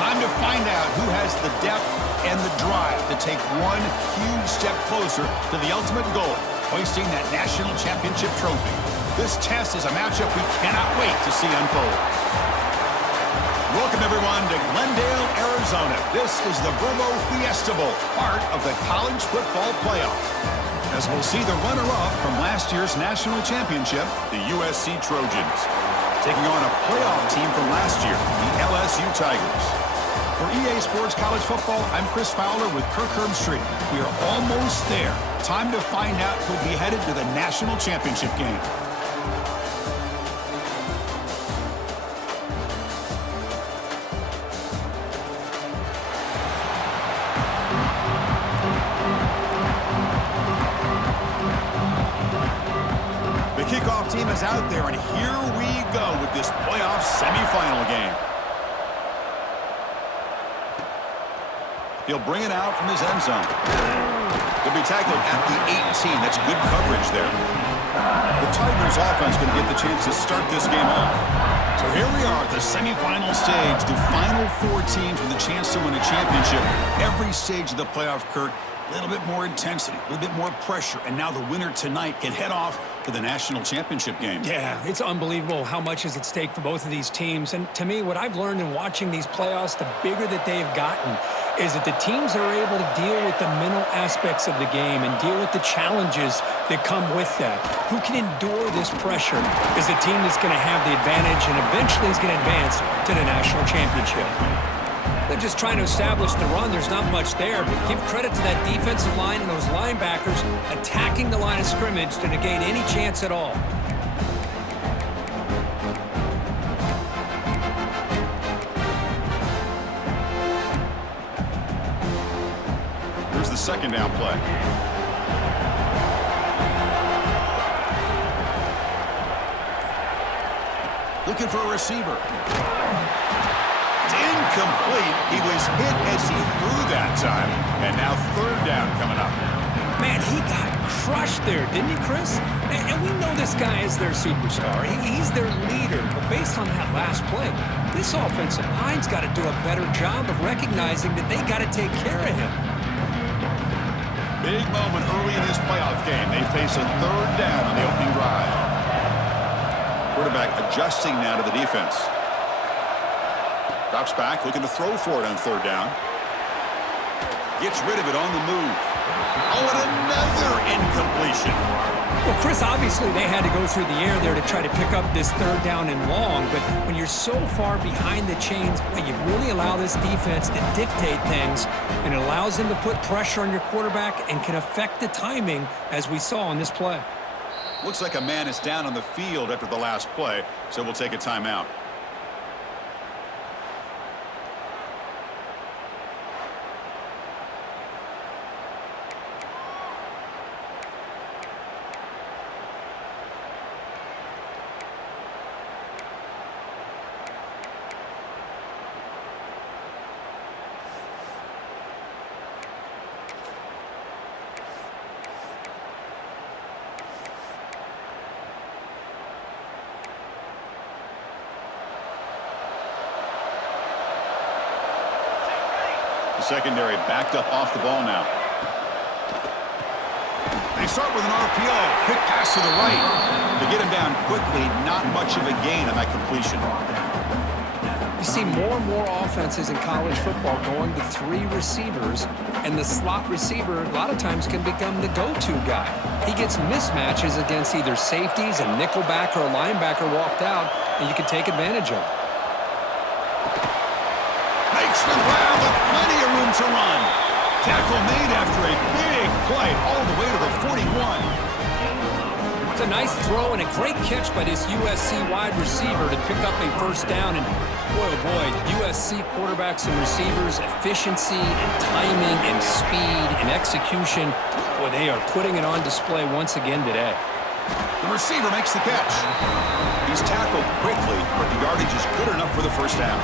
Time to find out who has the depth and the drive to take one huge step closer to the ultimate goal, hoisting that national championship trophy. This test is a matchup we cannot wait to see unfold. Welcome, everyone, to Glendale, Arizona. This is the CFP Fiesta Bowl, part of the college football playoff. As we'll see the runner-up from last year's national championship, the USC Trojans, taking on a playoff team from last year, the LSU Tigers. For EA Sports College Football, I'm Chris Fowler with Kirk Herbstreit. We are almost there. Time to find out who'll be headed to the national championship game. The kickoff team is out there, and here we go with this playoff semifinal game. He'll bring it out from his end zone. He'll be tackled at the 18. That's good coverage there. The Tigers offense going to get the chance to start this game off. So here we are at the semifinal stage. The final four teams with a chance to win a championship. Every stage of the playoff, Kirk, a little bit more intensity, a little bit more pressure, and now the winner tonight can head off to the national championship game. Yeah, it's unbelievable how much is at stake for both of these teams. And to me, what I've learned in watching these playoffs, the bigger that they've gotten, is that the teams are able to deal with the mental aspects of the game and deal with the challenges that come with that. Who can endure this pressure is the team that's going to have the advantage and eventually is going to advance to the national championship. They're just trying to establish the run. There's not much there, but give credit to that defensive line and those linebackers attacking the line of scrimmage to negate any chance at all. Here's the second down play. Looking for a receiver. It's incomplete. He was hit as he threw that time. And now third down coming up. Man, he got crushed there, didn't he, Chris? And we know this guy is their superstar. He's their leader. But based on that last play, this offensive line's got to do a better job of recognizing that they got to take care of him. Big moment early in this playoff game. They face a third down on the opening drive. Quarterback adjusting now to the defense. Drops back, looking to throw for it on third down. Gets rid of it on the move. Oh, and another incompletion. Well, Chris, obviously they had to go through the air there to try to pick up this third down and long, but when you're so far behind the chains, you really allow this defense to dictate things, and it allows them to put pressure on your quarterback and can affect the timing, as we saw on this play. Looks like a man is down on the field after the last play, so we'll take a timeout. Secondary backed up off the ball now. They start with an RPO. Quick pass to the right. To get him down quickly, not much of a gain on that completion. You see more and more offenses in college football going to three receivers, and the slot receiver a lot of times can become the go-to guy. He gets mismatches against either safeties, a nickelback, or a linebacker walked out, and you can take advantage of it. Makes the grab with plenty of room to run. Tackle made after a big play all the way to the 41. It's a nice throw and a great catch by this USC wide receiver to pick up a first down. And boy, oh boy, USC quarterbacks and receivers, efficiency and timing and speed and execution. Boy, they are putting it on display once again today. The receiver makes the catch. He's tackled quickly, but the yardage is good enough for the first down.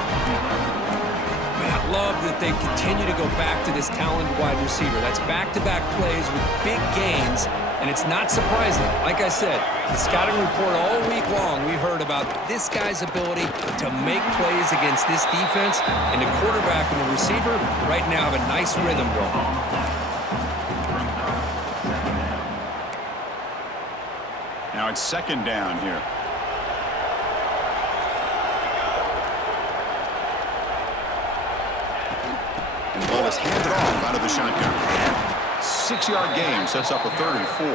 I love that they continue to go back to this talented wide receiver. That's back-to-back plays with big gains, And it's not surprising. Like I said, the scouting report all week long, we heard about this guy's ability to make plays against this defense. And the quarterback and the receiver right now have a nice rhythm going. Now it's second down here. And the ball is handed off out of the shotgun. 6-yard gain sets up a 3rd and 4.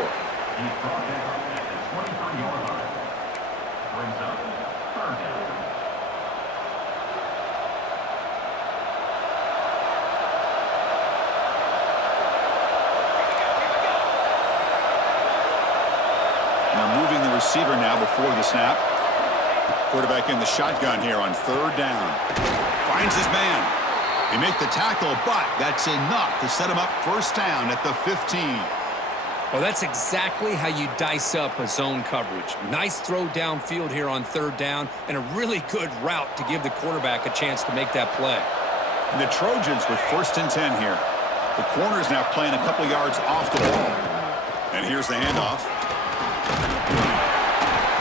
Now moving the receiver now before the snap. Quarterback in the shotgun here on 3rd down. Finds his man. They make the tackle, but that's enough to set him up 1st down at the 15. Well, that's exactly how you dice up a zone coverage. Nice throw downfield here on 3rd down, and a really good route to give the quarterback a chance to make that play. And the Trojans with 1st and 10 here. The corner's now playing a couple yards off the ball. And here's the handoff.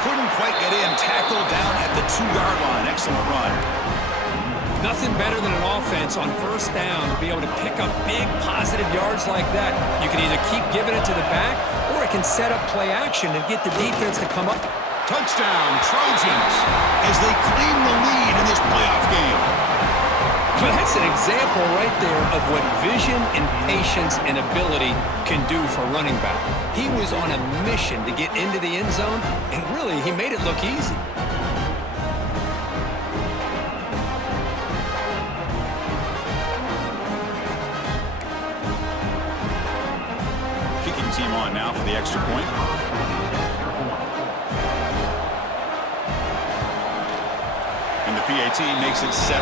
Couldn't quite get in. Tackled down at the 2-yard line. Excellent run. Nothing better than an offense on 1st down to be able to pick up big positive yards like that. You can either keep giving it to the back, or it can set up play action and get the defense to come up. Touchdown, Trojans, as they claim the lead in this playoff game. Well, that's an example right there of what vision and patience and ability can do for running back. He was on a mission to get into the end zone, and really, he made it look easy. Team on now for the extra point. And the PAT makes it 7-0.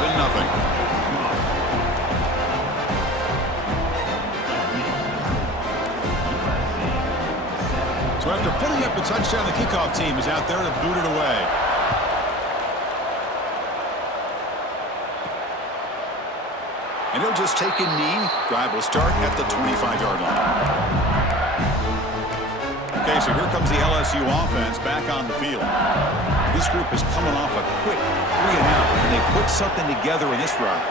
So after putting up a touchdown, the kickoff team is out there to boot it away. And he'll just take a knee. Drive will start at the 25-yard line. Okay, so here comes the LSU offense back on the field. This group is coming off a quick 3-and-out, and they put something together in this drive.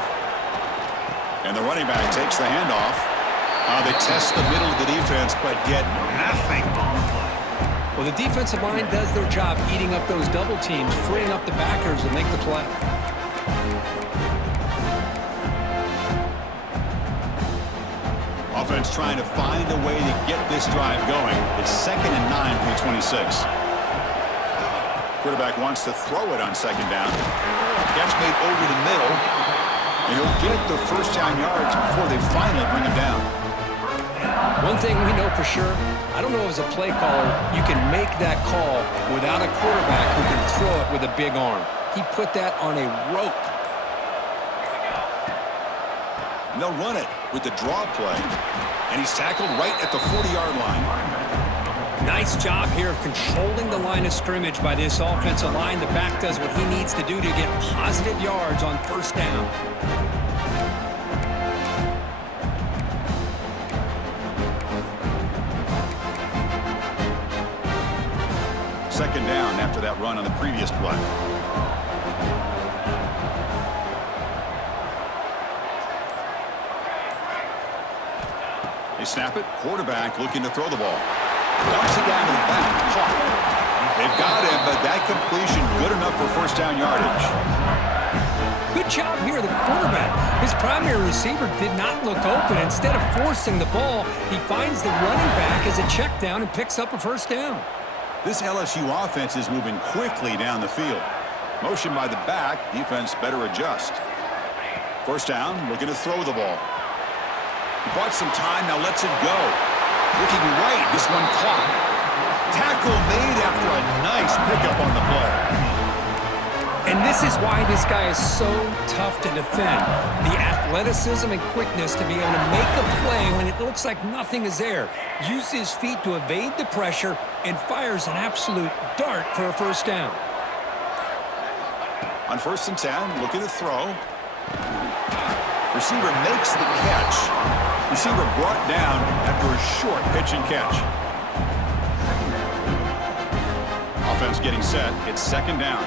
And the running back takes the handoff. They test the middle of the defense, but get nothing. Well, the defensive line does their job eating up those double teams, freeing up the backers to make the play. Offense trying to find a way to get this drive going. It's 2nd and 9 from the 26. Quarterback wants to throw it on 2nd down. Catch made over the middle. And he'll get the 1st down yards before they finally bring him down. One thing we know for sure, I don't know as a play caller, you can make that call without a quarterback who can throw it with a big arm. He put that on a rope. And they'll run it with the draw play. And he's tackled right at the 40-yard line. Nice job here of controlling the line of scrimmage by this offensive line. The back does what he needs to do to get positive yards on 1st down. Second down after that run on the previous play. They snap it. Quarterback looking to throw the ball. Dumps it down to the back. Caught. They've got him, but that completion good enough for 1st down yardage. Good job here, the quarterback. His primary receiver did not look open. Instead of forcing the ball, he finds the running back as a check down and picks up a 1st down. This LSU offense is moving quickly down the field. Motion by the back. Defense better adjust. 1st down, looking to throw the ball. He bought some time, now lets it go. Looking right, this one caught. Tackle made after a nice pickup on the play. And this is why this guy is so tough to defend. The athleticism and quickness to be able to make a play when it looks like nothing is there. Uses his feet to evade the pressure and fires an absolute dart for a 1st down. On 1st and 10, looking to throw. Receiver makes the catch. Receiver brought down after a short pitch and catch. offense getting set. It's second down.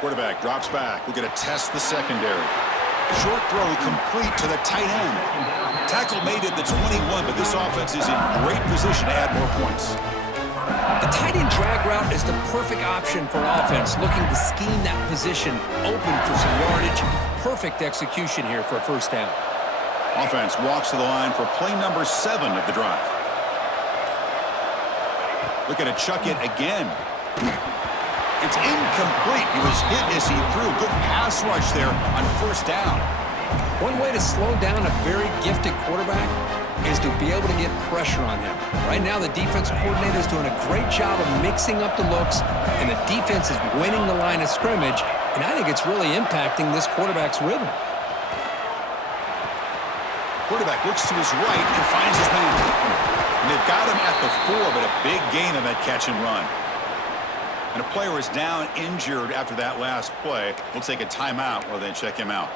Quarterback drops back. We're going to test the secondary. Short throw complete to the tight end. Tackle made at the 21, but this offense is in great position to add more points. The tight end drag route is the perfect option for offense, looking to scheme that position open for some yardage. Perfect execution here for a first down. Offense walks to the line for play number 7 of the drive. Looking to chuck it again. It's incomplete. He was hit as he threw. Good pass rush there on first down. One way to slow down a very gifted quarterback is to be able to get pressure on him. Right now, the defense coordinator is doing a great job of mixing up the looks, and the defense is winning the line of scrimmage, and I think it's really impacting this quarterback's rhythm. Quarterback looks to his right and finds his man. And they've got him at the 4, but a big gain on that catch and run. And a player is down injured after that last play. We'll take a timeout while they check him out.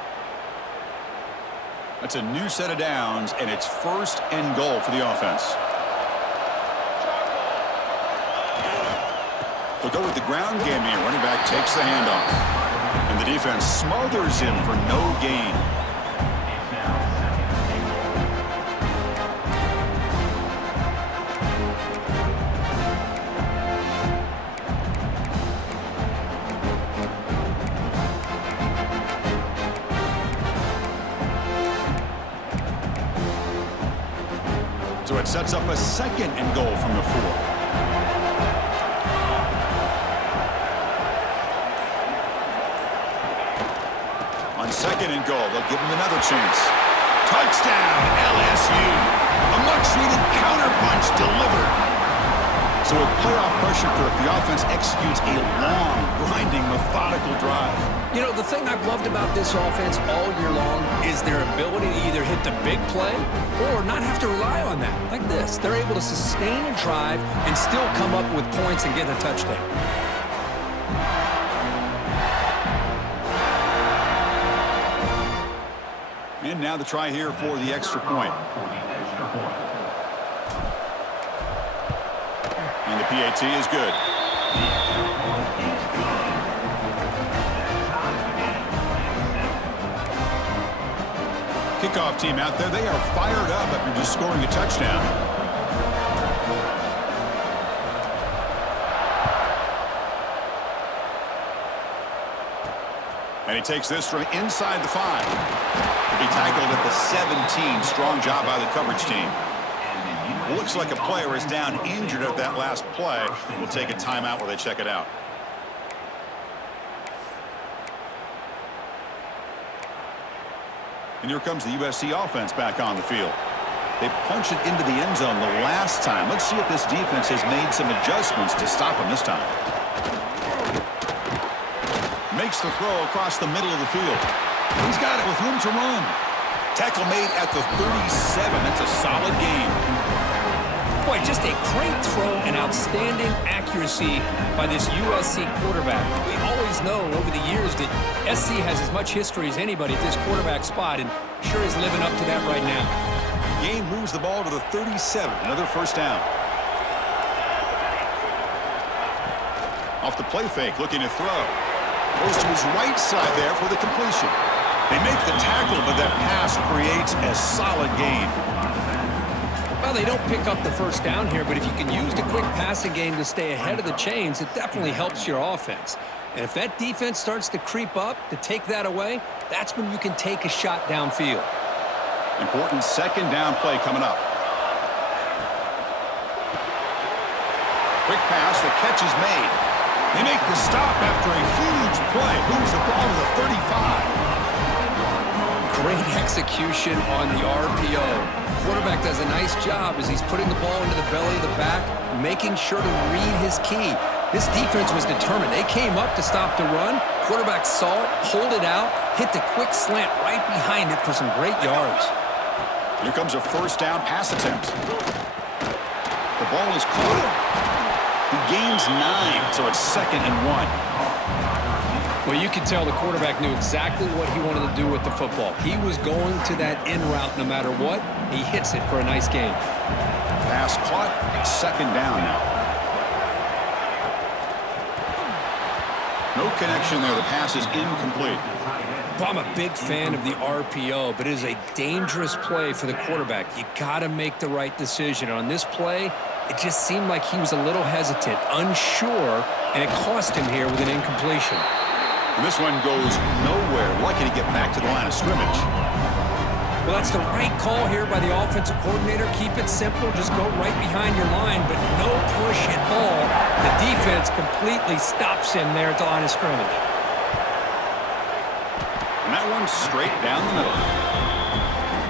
That's a new set of downs, and it's first and goal for the offense. They'll go with the ground game here. Running back takes the handoff. And the defense smothers him for no gain. So it sets up a second and goal from the 4. On second and goal, they'll give him another chance. Touchdown, LSU. A much-needed counterpunch delivered. So with playoff pressure, Kirk, the offense executes a long, grinding, methodical drive. You know, the thing I've loved about this offense all year long is their ability to either hit the big play or not have to rely on that. Like this, they're able to sustain a drive and still come up with points and get a touchdown. And now the try here for the extra point. And the PAT is good. Kickoff team out there. They are fired up after just scoring a touchdown. And he takes this from inside the 5. He'll be tackled at the 17. Strong job by the coverage team. Looks like a player is down injured at that last play. We'll take a timeout while they check it out. And here comes the USC offense back on the field. They punched it into the end zone the last time. Let's see if this defense has made some adjustments to stop him this time. Makes the throw across the middle of the field. He's got it with room to run. Tackle made at the 37. That's a solid game. Boy, just a great throw and outstanding accuracy by this USC quarterback. We always know over the years that SC has as much history as anybody at this quarterback spot, and sure is living up to that right now. Game moves the ball to the 37. Another first down. Off the play fake, looking to throw. Goes to his right side there for the completion. They make the tackle, but that pass creates a solid gain. Well, they don't pick up the first down here, but if you can use the quick passing game to stay ahead of the chains, it definitely helps your offense. And if that defense starts to creep up to take that away, that's when you can take a shot downfield. Important second down play coming up. Quick pass, the catch is made. They make the stop after a huge play. Moves the ball to the 35. Great execution on the RPO. Quarterback does a nice job as he's putting the ball into the belly of the back, making sure to read his key. This defense was determined. They came up to stop the run. Quarterback saw it, pulled it out, hit the quick slant right behind it for some great yards. Here comes a first down pass attempt. The ball is caught. He gains 9, so it's 2nd and 1. Well, you could tell the quarterback knew exactly what he wanted to do with the football. He was going to that in route no matter what. He hits it for a nice gain. Pass caught. Second down now. No connection there. The pass is incomplete. Well, I'm a big fan of the RPO, but it is a dangerous play for the quarterback. You got to make the right decision. On this play, it just seemed like he was a little hesitant, unsure, and it cost him here with an incompletion. And this one goes nowhere. Lucky to get back to the line of scrimmage. Well, that's the right call here by the offensive coordinator. Keep it simple. Just go right behind your line, but no push at all. The defense completely stops him there at the line of scrimmage. And that one's straight down the middle.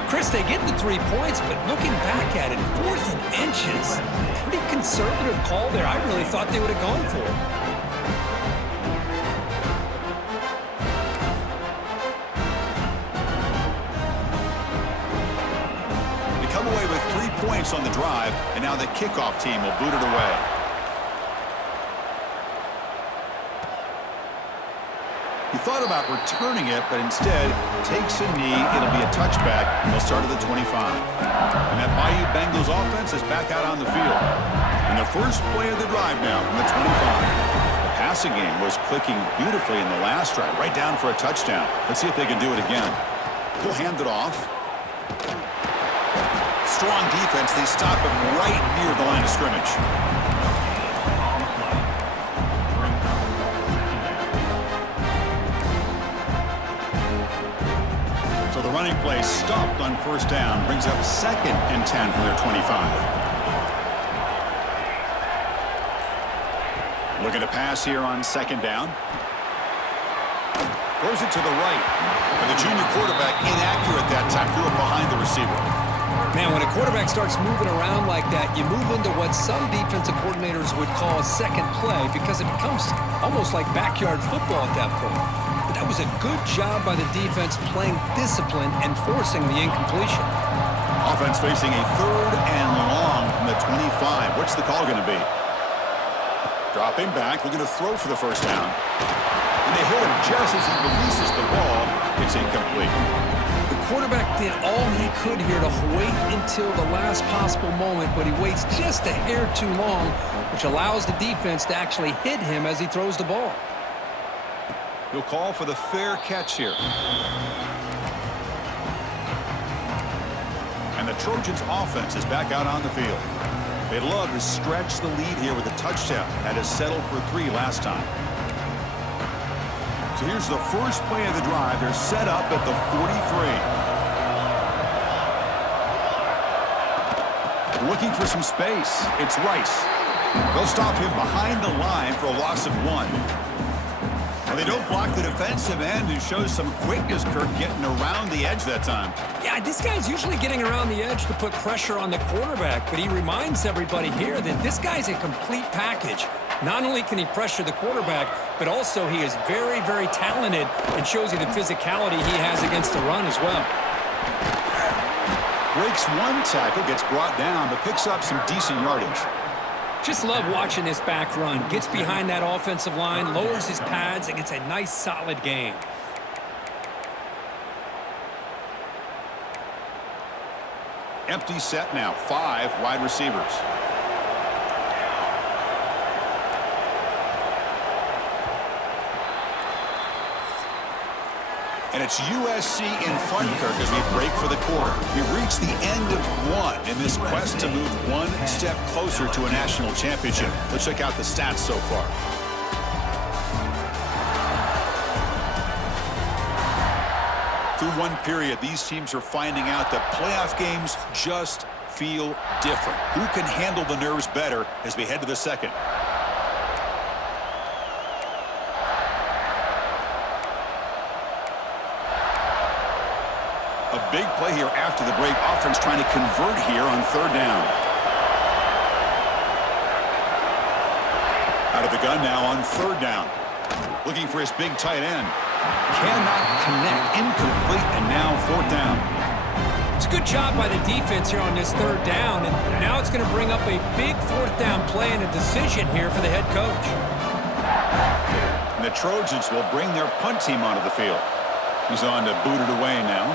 Chris, they get the 3 points, but looking back at it, 4th and inches. Pretty conservative call there. I really thought they would have gone for it. Away with 3 points on the drive, and now the kickoff team will boot it away. He thought about returning it, but instead takes a knee. It'll be a touchback. They'll start at the 25. And that Bayou Bengals offense is back out on the field. And the first play of the drive now from the 25. The passing game was clicking beautifully in the last drive, right down for a touchdown. Let's see if they can do it again. He'll hand it off. Strong defense. They stop him right near the line of scrimmage. So the running play stopped on first down. Brings up 2nd and 10 from their 25. Looking to pass here on 2nd down. Throws it to the right. And the junior quarterback inaccurate that time. Threw it behind the receiver. Man, when a quarterback starts moving around like that, you move into what some defensive coordinators would call a second play because it becomes almost like backyard football at that point. But that was a good job by the defense playing discipline and forcing the incompletion. Offense facing a 3rd and long from the 25. What's the call going to be? Dropping back, looking to throw for the first down. And they hit him just as he releases the ball. It's incomplete. The quarterback did all he could here to wait until the last possible moment, but he waits just a hair too long, which allows the defense to actually hit him as he throws the ball. He'll call for the fair catch here. And the Trojans' offense is back out on the field. They love to stretch the lead here with a touchdown. That is settled for 3 last time. So here's the first play of the drive. They're set up at the 43. Looking for some space. It's Rice. They'll stop him behind the line for a loss of 1. Well, they don't block the defensive end, who shows some quickness, Kirk, getting around the edge that time. Yeah, this guy's usually getting around the edge to put pressure on the quarterback, but he reminds everybody here that this guy's a complete package. Not only can he pressure the quarterback, but also he is very, very talented and shows you the physicality he has against the run as well. Breaks 1 tackle, gets brought down, but picks up some decent yardage. Just love watching this back run. Gets behind that offensive line, lowers his pads, and gets a nice, solid gain. Empty set now, 5 wide receivers. And it's USC in front, Kirk, as we break for the quarter. We've reached the end of 1 in this quest to move 1 step closer to a national championship. Let's check out the stats so far. Through 1 period, these teams are finding out that playoff games just feel different. Who can handle the nerves better as we head to the second? A big play here after the break. Offense trying to convert here on 3rd down. Out of the gun now on 3rd down. Looking for his big tight end. Cannot connect. Incomplete, and now 4th down. It's a good job by the defense here on this 3rd down, and now it's going to bring up a big 4th down play and a decision here for the head coach. And the Trojans will bring their punt team onto the field. He's on to boot it away now.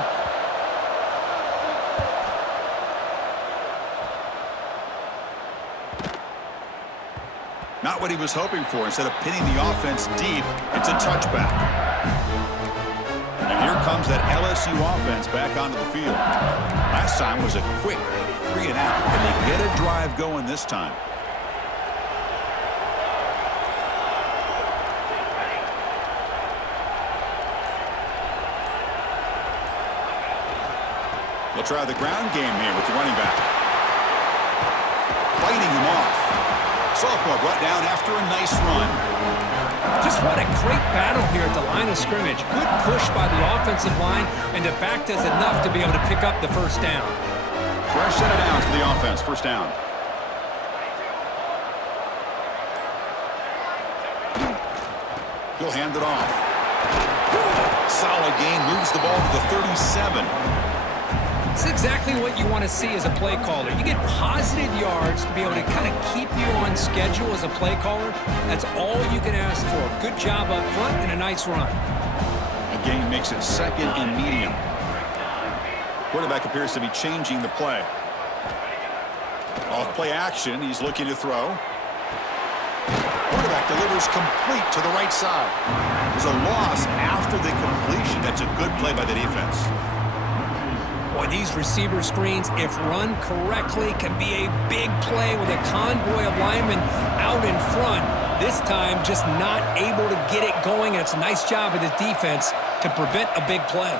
Not what he was hoping for. Instead of pinning the offense deep, it's a touchback. And here comes that LSU offense back onto the field. Last time was a quick 3 and out. Can they get a drive going this time? They'll try the ground game here with the running back. Fighting him off. Sophomore brought down after a nice run. Just what a great battle here at the line of scrimmage. Good push by the offensive line, and the back does enough to be able to pick up the first down. Fresh set of downs for the offense. First down. He'll hand it off. Solid gain. Moves the ball to the 37. It's exactly what you want to see as a play caller. You get positive yards to be able to kind of keep you on schedule as a play caller. That's all you can ask for. Good job up front and a nice run. The gain makes it second and medium. Quarterback appears to be changing the play. Off play action. He's looking to throw. Quarterback delivers complete to the right side. There's a loss after the completion. That's a good play by the defense. Boy, these receiver screens, if run correctly, can be a big play with a convoy of linemen out in front. This time, just not able to get it going. And it's a nice job of the defense to prevent a big play.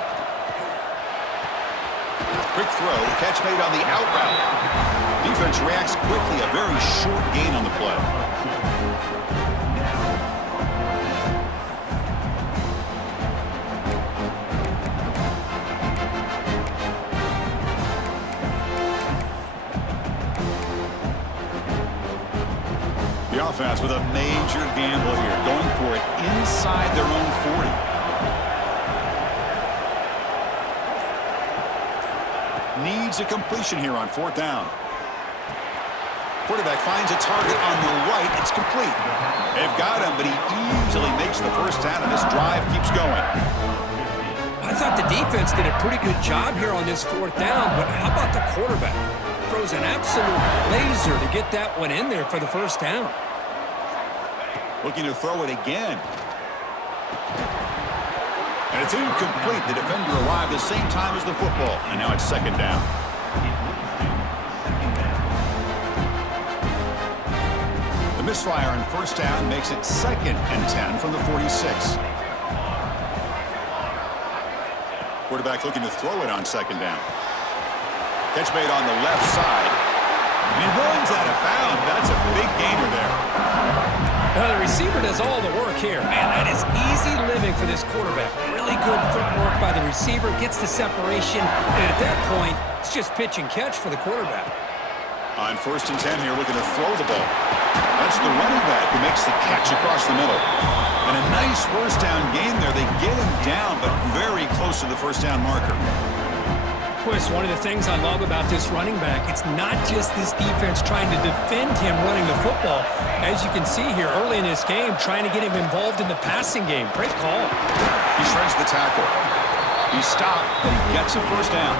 Quick throw, catch made on the out route. Defense reacts quickly, a very short gain on the play. The offense with a major gamble here, going for it inside their own 40. Needs a completion here on 4th down. Quarterback finds a target on the right. It's complete. They've got him, but he easily makes the first down, and this drive keeps going. I thought the defense did a pretty good job here on this 4th down, but how about the quarterback? Throws an absolute laser to get that one in there for the first down. Looking to throw it again. And it's incomplete. The defender arrived the same time as the football, and now it's 2nd down. The misfire on 1st down makes it 2nd and 10 from the 46. Quarterback looking to throw it on 2nd down. Catch made on the left side. And he runs out of bounds. That's a big gainer there. The receiver does all the work here. Man, that is easy living for this quarterback. Really good footwork by the receiver. Gets the separation. And at that point, it's just pitch and catch for the quarterback. On 1st and 10 here, looking to throw the ball. That's the running back who makes the catch across the middle. And a nice first down gain there. They get him down, but very close to the first down marker. Boy, it's one of the things I love about this running back. It's not just this defense trying to defend him running the football. As you can see here early in this game, trying to get him involved in the passing game. Great call. He shreds the tackle. He stopped, but he gets a first down.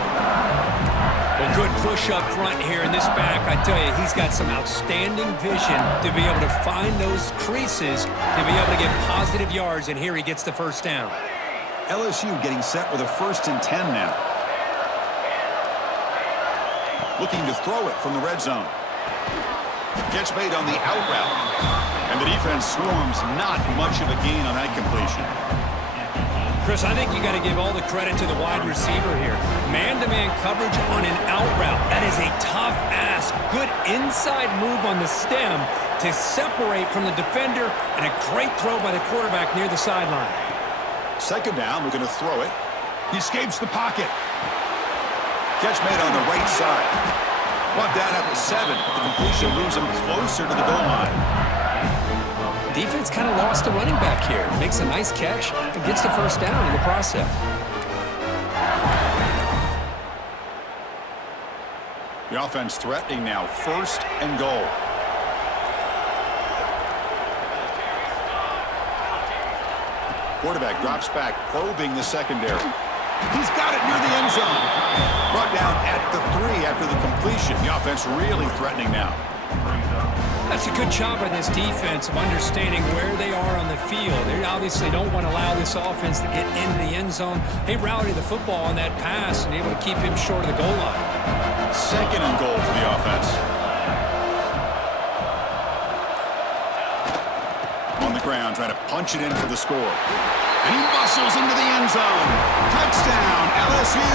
A good push up front here in this back. I tell you, he's got some outstanding vision to be able to find those creases, to be able to get positive yards, and here he gets the first down. LSU getting set with a 1st and 10 now. Looking to throw it from the red zone. Catch made on the out route. And the defense swarms, not much of a gain on that completion. Chris, I think you got to give all the credit to the wide receiver here. Man-to-man coverage on an out route. That is a tough ask. Good inside move on the stem to separate from the defender, and a great throw by the quarterback near the sideline. 2nd down, we're going to throw it. He escapes the pocket. Catch made on the right side. Brought down at the 7. The completion moves him closer to the goal line. Defense kind of lost a running back here. Makes a nice catch and gets the first down in the process. The offense threatening now. 1st and goal. Quarterback drops back, probing the secondary. He's got it near the end zone. Brought down at the 3 after the completion. The offense really threatening now. That's a good job by this defense of understanding where they are on the field. They obviously don't want to allow this offense to get into the end zone. They routed the football on that pass and able to keep him short of the goal line. 2nd and goal for the offense. On the ground, trying to punch it in for the score. And he muscles into the end zone. Touchdown, LSU.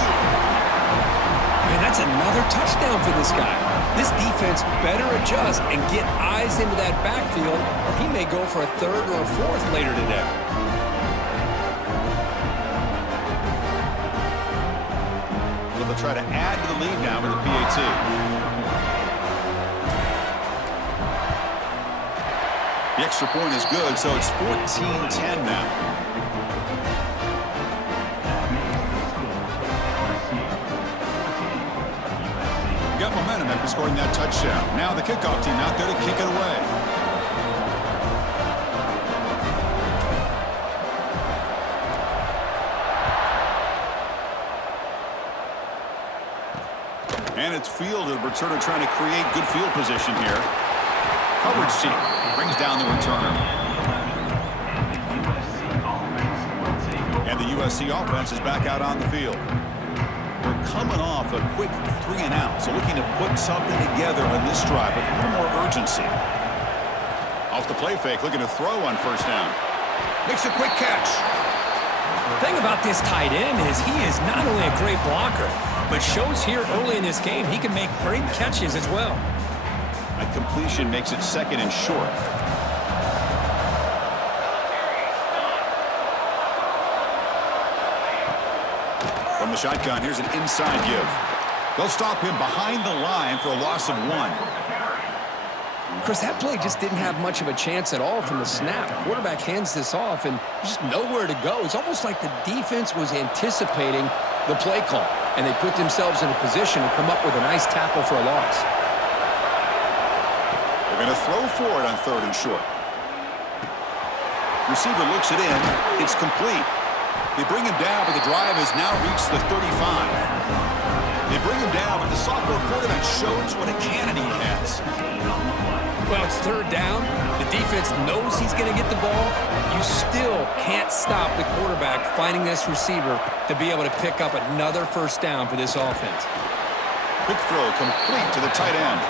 Man, that's another touchdown for this guy. This defense better adjust and get eyes into that backfield, or he may go for a 3rd or a 4th later today. Well, they'll try to add to the lead now with the PAT. The extra point is good, so it's 14-10 now. Got momentum after scoring that touchdown. Now the kickoff team out there to kick it away. And it's fielded. Returner trying to create good field position here. Coverage team brings down the returner. And the USC offense is back out on the field. They're coming off a quick 3 and out, so looking to put something together on this drive with a little more urgency. Off the play fake, looking to throw on 1st down. Makes a quick catch. The thing about this tight end is he is not only a great blocker, but shows here early in this game he can make great catches as well. A completion makes it 2nd and short. From the shotgun, here's an inside give. They'll stop him behind the line for a loss of 1. Chris, that play just didn't have much of a chance at all from the snap. Quarterback hands this off and just nowhere to go. It's almost like the defense was anticipating the play call, and they put themselves in a position to come up with a nice tackle for a loss. They're going to throw for it on 3rd and short. Receiver looks it in. It's complete. They bring him down, but the drive has now reached the 35. They bring him down, but the sophomore quarterback shows what a cannon he has. Well, it's 3rd down. The defense knows he's going to get the ball. You still can't stop the quarterback finding this receiver to be able to pick up another 1st down for this offense. Quick throw complete to the tight end.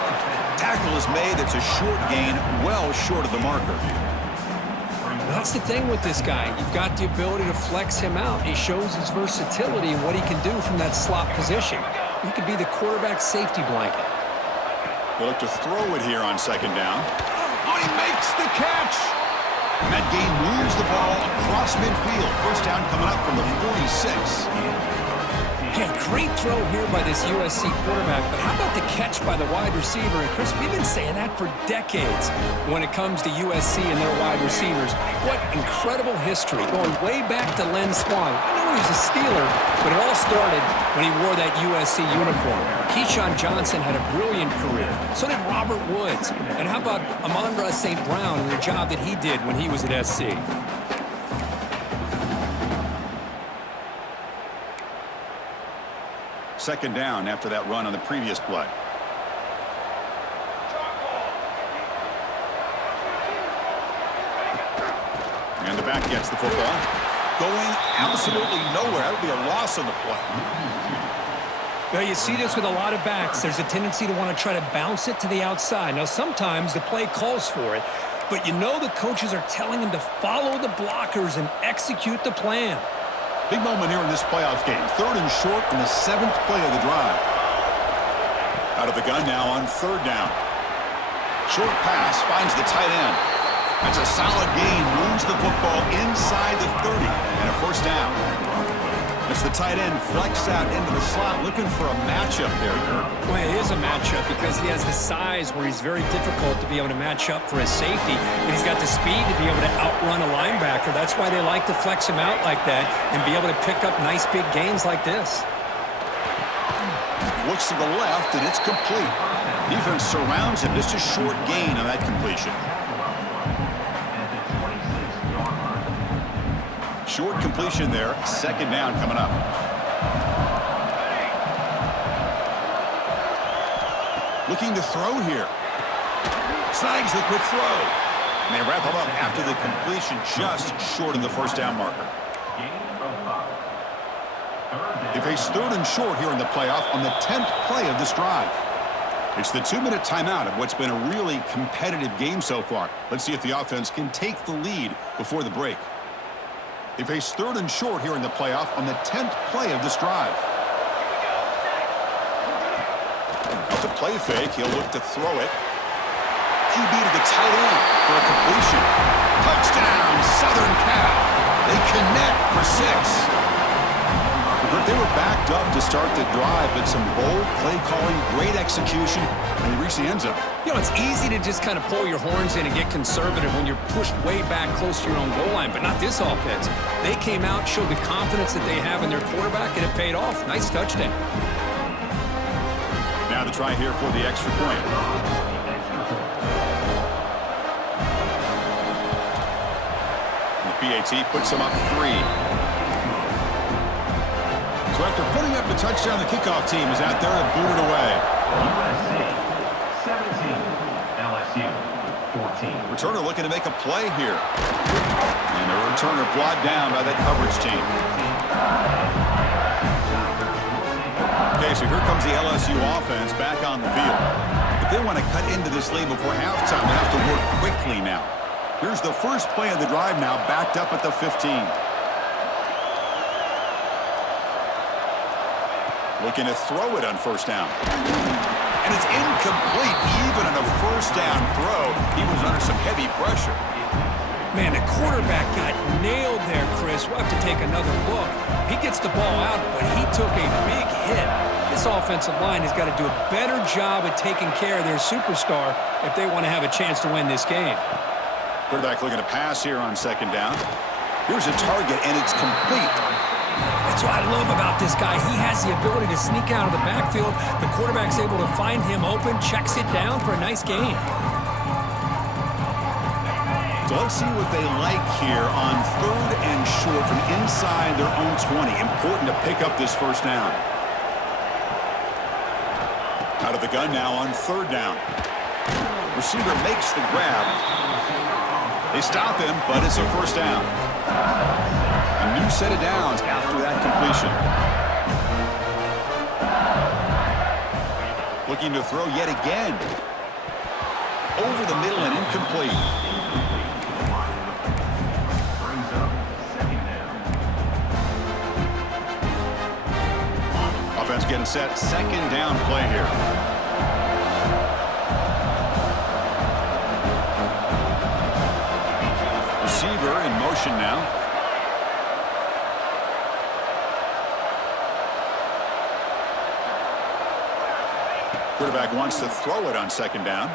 Tackle is made. It's a short gain, well short of the marker. That's the thing with this guy. You've got the ability to flex him out. He shows his versatility and what he can do from that slot position. He could be the quarterback safety blanket. They look to throw it here on 2nd down. Oh, he makes the catch! That gain moves the ball across midfield. 1st down coming up from the 46. Yeah, great throw here by this USC quarterback, but how about the catch by the wide receiver? And Chris, we've been saying that for decades when it comes to USC and their wide receivers. What incredible history, going way back to Len Swan. I know he was a Steeler, but it all started when he wore that USC uniform. Keyshawn Johnson had a brilliant career. So did Robert Woods. And how about Amon-Ra St. Brown and the job that he did when he was at SC? 2nd down after that run on the previous play. And the back gets the football. Going absolutely nowhere. That would be a loss on the play. Well, you see this with a lot of backs. There's a tendency to want to try to bounce it to the outside. Now, sometimes the play calls for it, but you know the coaches are telling them to follow the blockers and execute the plan. Big moment here in this playoff game. 3rd and short in the 7th play of the drive. Out of the gun now on 3rd down. Short pass finds the tight end. That's a solid gain. Moves the football inside the 30 and a 1st down. It's the tight end flexed out into the slot, looking for a matchup there, Kurt. Well, it is a matchup because he has the size where he's very difficult to be able to match up for his safety. And he's got the speed to be able to outrun a linebacker. That's why they like to flex him out like that and be able to pick up nice big gains like this. Looks to the left, and it's complete. Defense surrounds him. Just a short gain on that completion. Short completion there. Second down coming up. Looking to throw here. Snags the quick throw. And they wrap him up after the completion just short of the first down marker. They face third and short here in the playoff on the 10th play of this drive. It's the 2-minute timeout of what's been a really competitive game so far. Let's see if the offense can take the lead before the break. They face third and short here in the playoff on the 10th play of this drive. Out the play fake, he'll look to throw it. QB to the tight end for a completion. Touchdown, Southern Cal. They connect for 6. But they were backed up to start the drive, but some bold play calling, great execution, and they reached the end zone. You know, it's easy to just kind of pull your horns in and get conservative when you're pushed way back close to your own goal line, but not this offense. They came out, showed the confidence that they have in their quarterback, and it paid off. Nice touchdown. Now the try here for the extra point. And the PAT puts them up 3. So after putting up the touchdown, the kickoff team is out there and booted away. USC 17, LSU 14. Returner looking to make a play here. And the returner brought down by that coverage team. Okay, so here comes the LSU offense back on the field. If they want to cut into this lead before halftime, they have to work quickly now. Here's the first play of the drive now, backed up at the 15. Looking to throw it on first down. And it's incomplete even on a first down throw. He was under some heavy pressure. Man, the quarterback got nailed there, Chris. We'll have to take another look. He gets the ball out, but he took a big hit. This offensive line has got to do a better job at taking care of their superstar if they want to have a chance to win this game. Quarterback looking to pass here on second down. Here's a target, and it's complete. That's what I love about this guy. He has the ability to sneak out of the backfield. The quarterback's able to find him open, checks it down for a nice gain. So let's see what they like here on third and short from inside their own 20. Important to pick up this first down. Out of the gun now on third down. Receiver makes the grab. They stop him, but it's a first down. A new set of downs after that completion. Looking to throw yet again. Over the middle and incomplete. Offense getting set. Second down play here. Receiver in motion now. Quarterback wants to throw it on second down.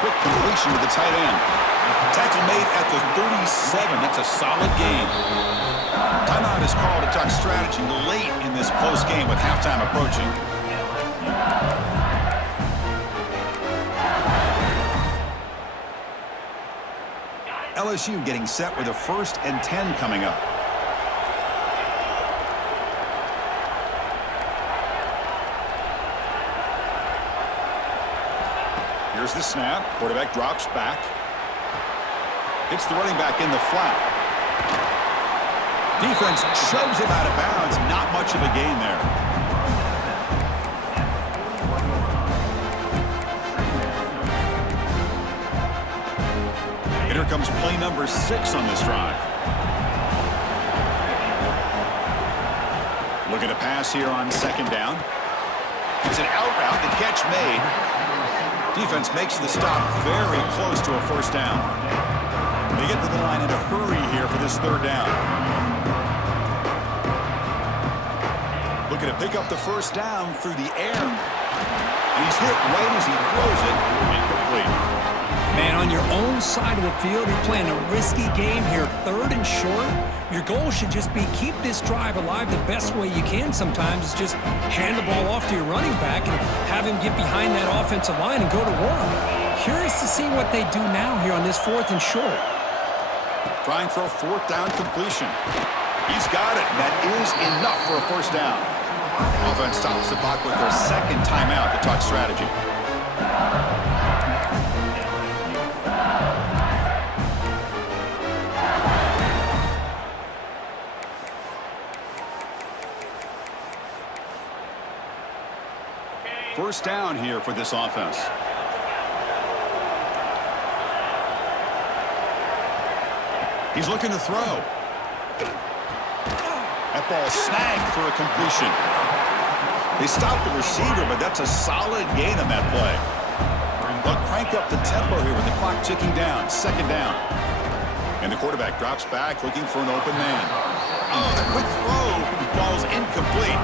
Quick completion to the tight end. Tackle made at the 37. That's a solid gain. Timeout is called to talk strategy late in this close game with halftime approaching. LSU getting set with a 1st and 10 coming up. Here's the snap. Quarterback drops back. Hits the running back in the flat. Defense shoves him out of bounds. Not much of a gain there. And here comes play number 6 on this drive. Looking to pass here on second down. It's an out route. The catch made. Defense makes the stop very close to a first down. They get to the line in a hurry here for this third down. Looking to pick up the first down through the air. And he's hit right as he throws it. Incomplete. Man, on your own side of the field, you're playing a risky game here, third and short. Your goal should just be keep this drive alive the best way you can sometimes. Is just hand the ball off to your running back and have him get behind that offensive line and go to work. Curious to see what they do now here on this 4th and short. Trying for a fourth down completion. He's got it, and that is enough for a first down. Offense stops the clock with their second timeout to talk strategy. First down here for this offense. He's looking to throw. That ball snagged for a completion. They stopped the receiver, but that's a solid gain on that play. They'll crank up the tempo here with the clock ticking down. Second down. And the quarterback drops back looking for an open man. Oh, the quick throw falls incomplete.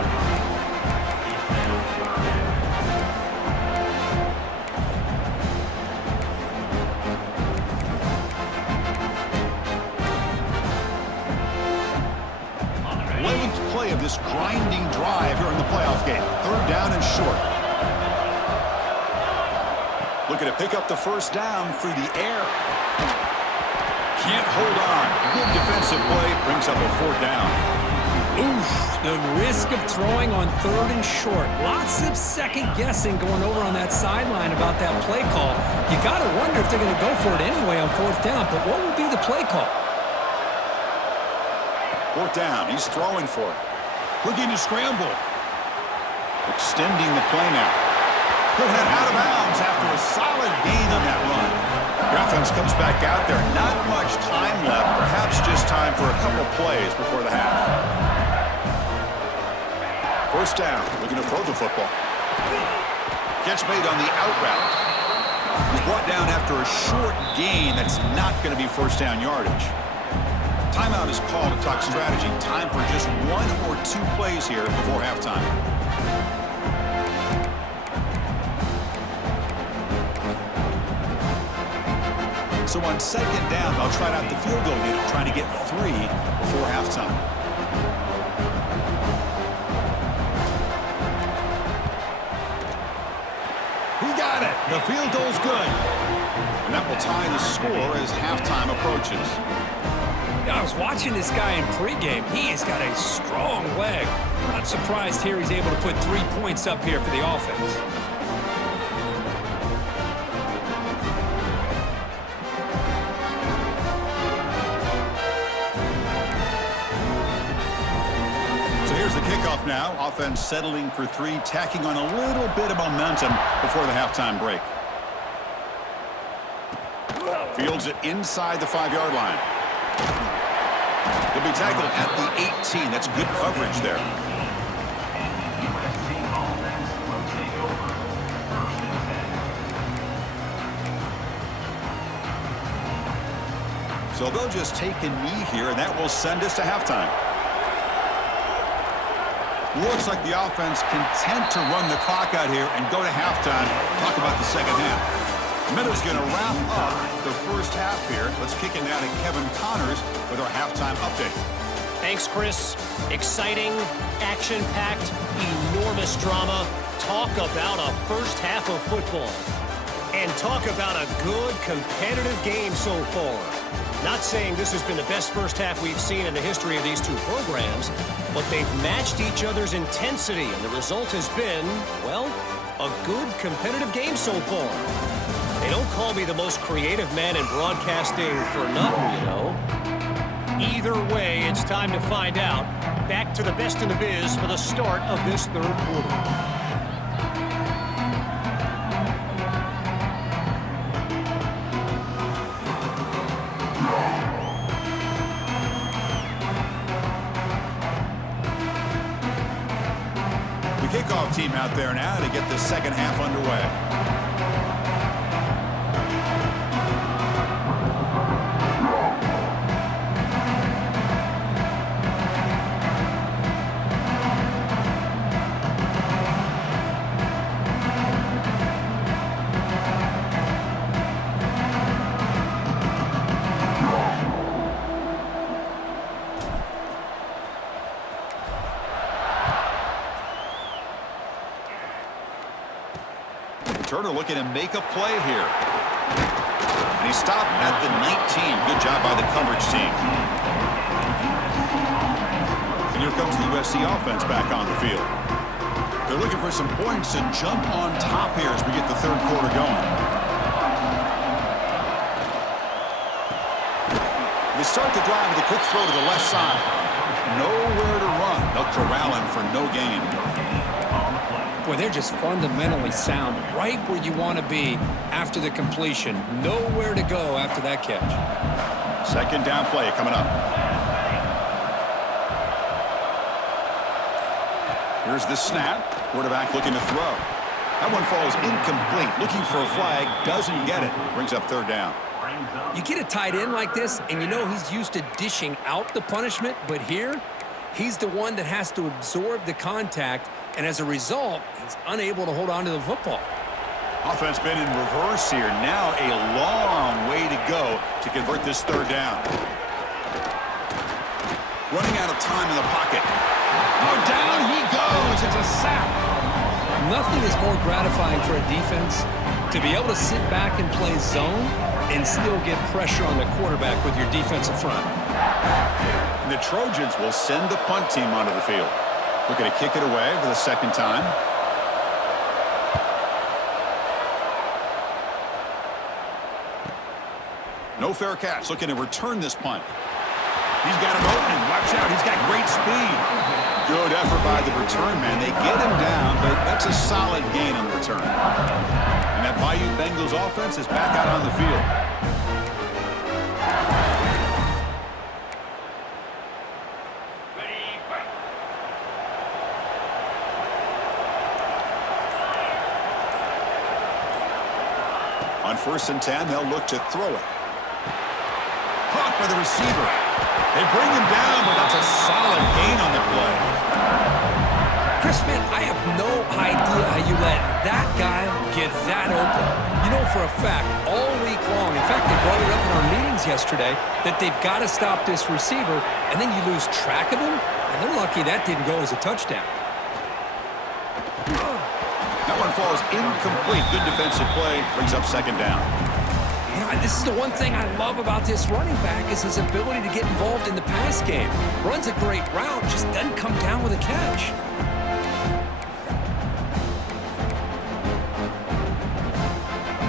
Of this grinding drive here in the playoff game. Third down and short. Looking to pick up the first down through the air. Can't hold on. Good defensive play. Brings up a fourth down. Oof, the risk of throwing on third and short. Lots of second guessing going over on that sideline about that play call. You got to wonder if they're going to go for it anyway on fourth down, but what would be the play call? Fourth down. He's throwing for it. Looking to scramble. Extending the play now. He'll head out of bounds after a solid gain on that run. The offense comes back out there. Not much time left. Perhaps just time for a couple plays before the half. First down. Looking to throw the football. Catch made on the out route. He's brought down after a short gain that's not going to be first down yardage. Timeout is called to talk strategy. Time for just one or two plays here before halftime. So on second down, they'll try out the field goal unit, trying to get 3 before halftime. He got it. The field goal's good. And that will tie the score as halftime approaches. I was watching this guy in pregame. He has got a strong leg. Not surprised here he's able to put 3 points up here for the offense. So here's the kickoff now. Offense settling for 3, tacking on a little bit of momentum before the halftime break. Fields it inside the 5-yard line. He'll be tackled at the 18. That's good coverage there. So they'll just take a knee here, and that will send us to halftime. Looks like the offense content to run the clock out here and go to halftime. Talk about the second half. Meadow's going to wrap up the first half here. Let's kick it now to Kevin Connors with our halftime update. Thanks, Chris. Exciting, action-packed, enormous drama. Talk about a first half of football. And talk about a good, competitive game so far. Not saying this has been the best first half we've seen in the history of these two programs, but they've matched each other's intensity, and the result has been, well, a good, competitive game so far. They don't call me the most creative man in broadcasting for nothing, you know. Either way, it's time to find out. Back to the best in the biz for the start of this third quarter. Kickoff team out there now to get the second half underway. Turner looking to make a play here. And he stopped at the 19. Good job by the coverage team. And here comes the USC offense back on the field. They're looking for some points to jump on top here as we get the third quarter going. They start the drive with a quick throw to the left side. Nowhere to run. They'll corral him for no gain. Boy, they're just fundamentally sound, right where you want to be after the completion. Nowhere to go after that catch. Second down play coming up. Here's the snap. Quarterback looking to throw. That one falls incomplete. Looking for a flag. Doesn't get it. Brings up third down. You get a tight end like this, and you know he's used to dishing out the punishment, but here, he's the one that has to absorb the contact, and as a result, he's unable to hold on to the football. Offense been in reverse here. Now a long way to go to convert this third down. Running out of time in the pocket. Oh, down he goes. It's a sack. Nothing is more gratifying for a defense to be able to sit back and play zone and still get pressure on the quarterback with your defensive front. The Trojans will send the punt team onto the field. Looking to kick it away for the second time. No fair catch. Looking to return this punt. He's got him open. Watch out. He's got great speed. Good effort by the return man. They get him down, but that's a solid gain on the return. And that Bayou Bengals offense is back out on the field. On 1st and 10, they'll look to throw it. Caught by the receiver. They bring him down, but that's a solid gain on the play. Chris, man, I have no idea how you let that guy get that open. You know for a fact, all week long, in fact, they brought it up in our meetings yesterday, that they've got to stop this receiver, and then you lose track of him, and they're lucky that didn't go as a touchdown. That one falls incomplete. Good defensive play. Brings up second down. You know, this is the one thing I love about this running back is his ability to get involved in the pass game. Runs a great route, just doesn't come down with a catch.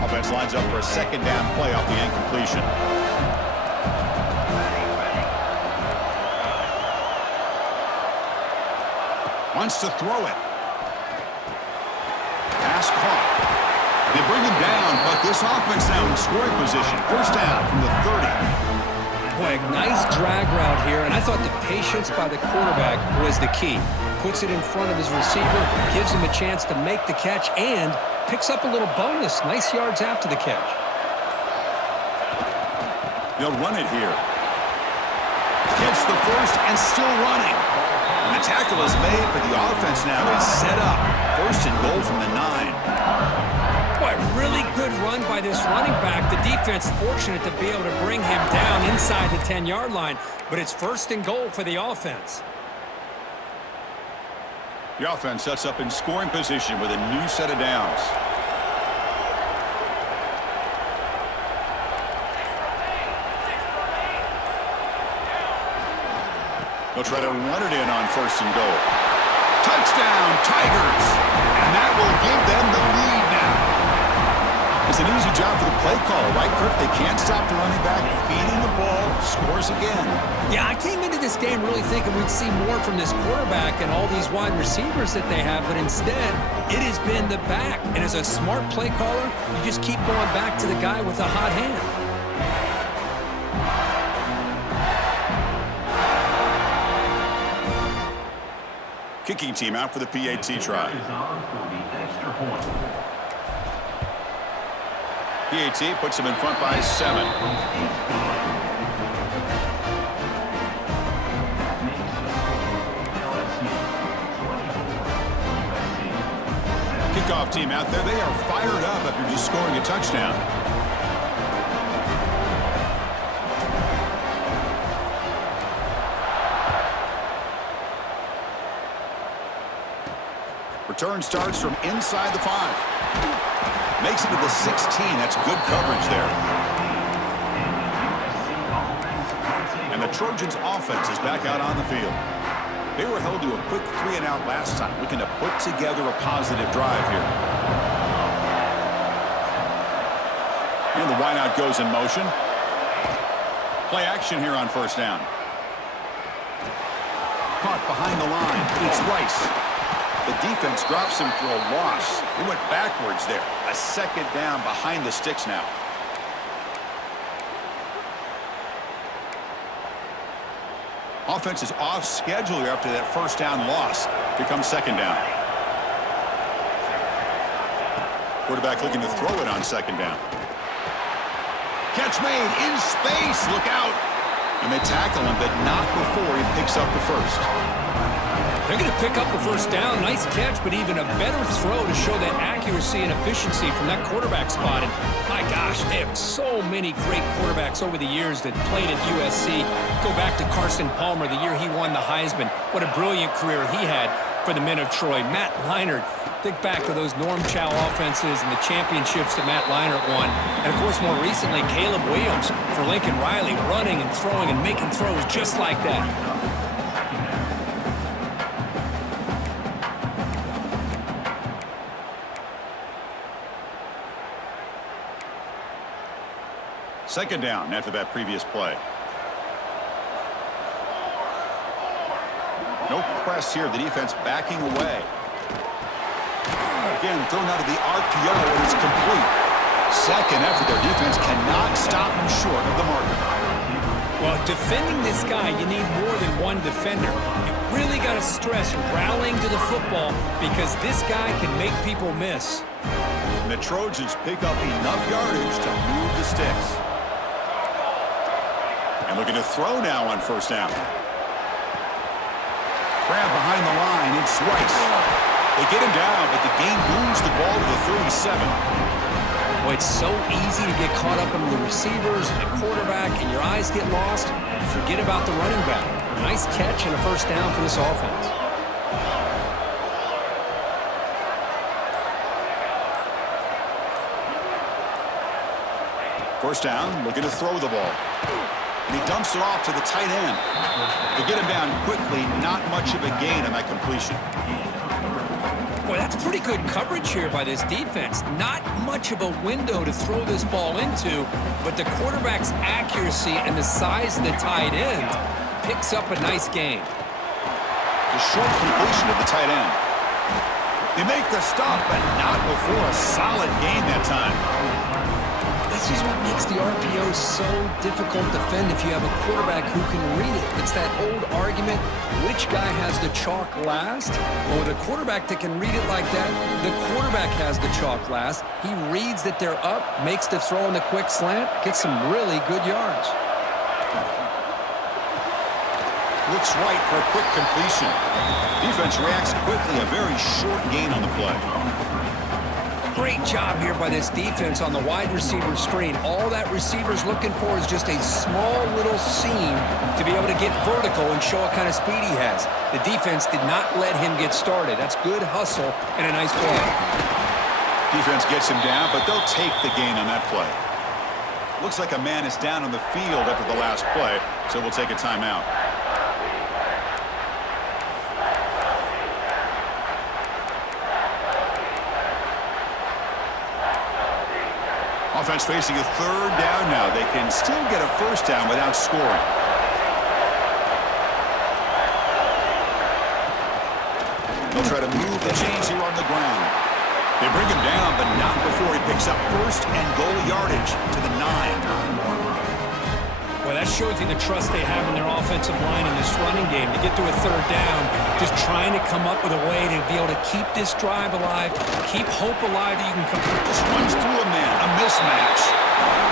Offense lines up for a second down play off the incompletion. Wants to throw it. Pass caught. They bring him down, but this offense now in scoring position. First down from the 30. Boy, nice drag route here, and I thought the patience by the quarterback was the key. Puts it in front of his receiver, gives him a chance to make the catch, and picks up a little bonus. Nice yards after the catch. They'll run it here. Gets the first and still running. And the tackle is made, but the offense now is set up. First and goal from the 9. Boy, really good run by this running back. The defense fortunate to be able to bring him down inside the 10-yard line, but it's first and goal for the offense. The offense sets up in scoring position with a new set of downs. They'll try to run it in on first and goal. Touchdown, Tigers! And that will give them the lead now. It's an easy job for the play caller, right, Kirk? They can't stop the running back, feeding the ball, scores again. Yeah, I came into this game really thinking we'd see more from this quarterback and all these wide receivers that they have, but instead, it has been the back. And as a smart play caller, you just keep going back to the guy with the hot hand. Kicking team out for the PAT try. PAT puts them in front by 7. Kickoff team out there. They are fired up after just scoring a touchdown. Return starts from inside the 5. Makes it to the 16. That's good coverage there. Trojans offense is back out on the field. They were held to a quick 3-and-out last time, looking to put together a positive drive here. And the wideout goes in motion. Play action here on first down. Caught behind the line. It's Rice. The defense drops him for a loss. He went backwards there. A second down behind the sticks now. Offense is off schedule here after that first down loss. Here comes second down. Quarterback looking to throw it on second down. Catch made in space. Look out. And they tackle him, but not before he picks up the first. They're going to pick up the first down. Nice catch, but even a better throw to show that accuracy and efficiency from that quarterback spot. And my gosh, they have so many great quarterbacks over the years that played at USC. Go back to Carson Palmer, the year he won the Heisman. What a brilliant career he had for the men of Troy. Matt Leinart, think back to those Norm Chow offenses and the championships that Matt Leinart won. And, of course, more recently, Caleb Williams for Lincoln Riley, running and throwing and making throws just like that. Second down after that previous play. No press here. The defense backing away. Again, thrown out of the RPO, and it's complete. Second effort. Their defense cannot stop him short of the marker. Well, defending this guy, you need more than one defender. You really got to stress rallying to the football because this guy can make people miss. And the Trojans pick up enough yardage to move the sticks. And looking to throw now on first down. Grab behind the line. It's Rice. They get him down, but the game moves the ball to the 37. Well, it's so easy to get caught up in the receivers and the quarterback, and your eyes get lost. Forget about the running back. Nice catch and a first down for this offense. First down, looking to throw the ball. And he dumps it off to the tight end. They get him down quickly, not much of a gain on that completion. Boy, that's pretty good coverage here by this defense. Not much of a window to throw this ball into, but the quarterback's accuracy and the size of the tight end picks up a nice gain. The short completion of the tight end. They make the stop, but not before a solid gain that time. This is what makes the RPO so difficult to defend if you have a quarterback who can read it. It's that old argument, which guy has the chalk last? Well, with a quarterback that can read it like that, the quarterback has the chalk last. He reads that they're up, makes the throw in the quick slant, gets some really good yards. Looks right for a quick completion. Defense reacts quickly, a very short gain on the play. Great job here by this defense on the wide receiver screen. All that receiver's looking for is just a small little seam to be able to get vertical and show what kind of speed he has. The defense did not let him get started. That's good hustle and a nice play. Defense gets him down, but they'll take the gain on that play. Looks like a man is down on the field after the last play, so we'll take a timeout. Offense facing a third down now. They can still get a first down without scoring. They'll try to move the chains here on the ground. They bring him down, but not before he picks up first and goal yardage to the 9. Well, that shows you the trust they have in their offensive line in this running game. To get to a third down, just trying to come up with a way to be able to keep this drive alive, keep hope alive that you can complete. Just runs through a man, a mismatch.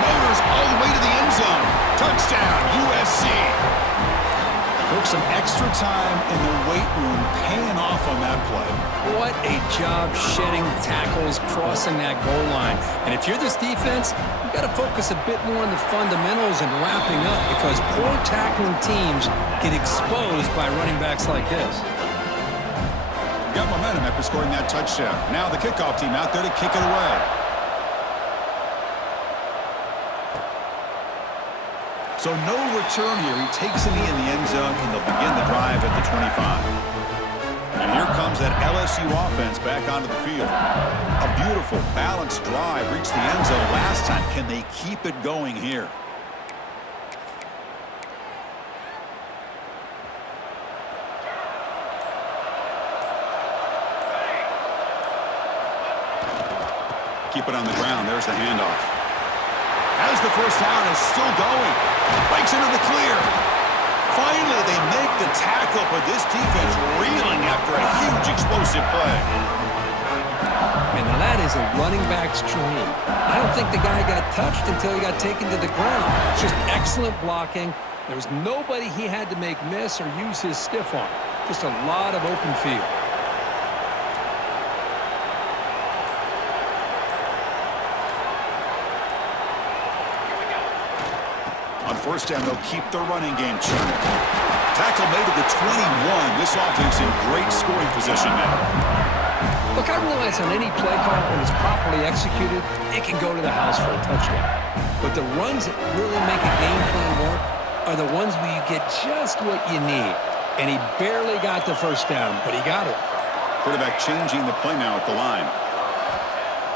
Motors all the way to the end zone. Touchdown, USC. Took some extra time in the weight room, paying off on that play. What a job shedding tackles, crossing that goal line. And if you're this defense, you've got to focus a bit more on the fundamentals and wrapping up because poor tackling teams get exposed by running backs like this. Got momentum after scoring that touchdown. Now the kickoff team out there to kick it away. So no return here. He takes a knee in the end zone, and they'll begin the drive at the 25. And here comes that LSU offense back onto the field. A beautiful, balanced drive reached the end zone last time. Can they keep it going here? Keep it on the ground. There's the handoff. As the first down is still going. Breaks into the clear. Finally, they make the tackle, but this defense reeling after a huge explosive play. Man, now that is a running back's dream. I don't think the guy got touched until he got taken to the ground. It's just excellent blocking. There was nobody he had to make miss or use his stiff arm. Just a lot of open field. On first down, they'll keep the running game churning. Tackle made at the 21. This offense in great scoring position now. Look, I realize on any play call, when it's properly executed, it can go to the house for a touchdown. But the runs that really make a game plan work are the ones where you get just what you need. And he barely got the first down, but he got it. Quarterback changing the play now at the line.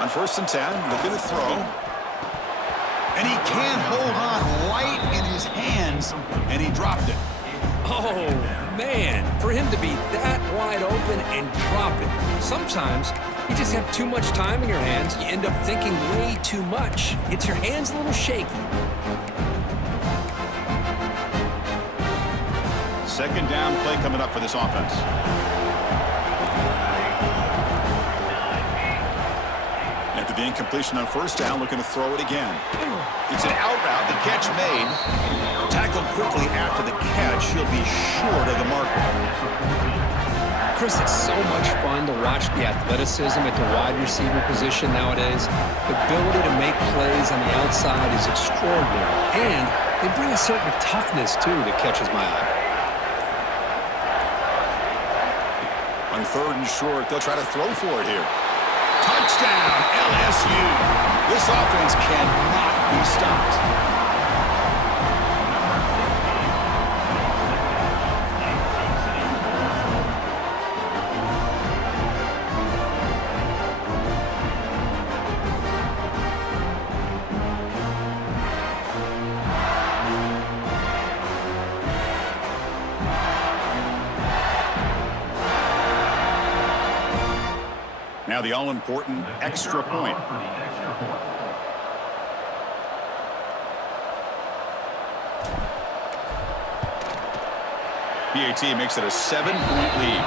On first and 10, looking to throw. And he can't hold on right in his hands, and he dropped it. Oh, man, for him to be that wide open and drop it. Sometimes you just have too much time in your hands. You end up thinking way too much. Gets your hands a little shaky. Second down play coming up for this offense. After the incompletion on first down, looking to throw it again. It's an out route. The catch made. Tackled quickly after the catch. He'll be short of the marker. Chris, it's so much fun to watch the athleticism at the wide receiver position nowadays. The ability to make plays on the outside is extraordinary. And they bring a certain toughness, too, that catches my eye. On third and short, they'll try to throw for it here. Touchdown, LSU. This offense cannot be stopped. Now the all-important extra point. PAT makes it a 7-point lead.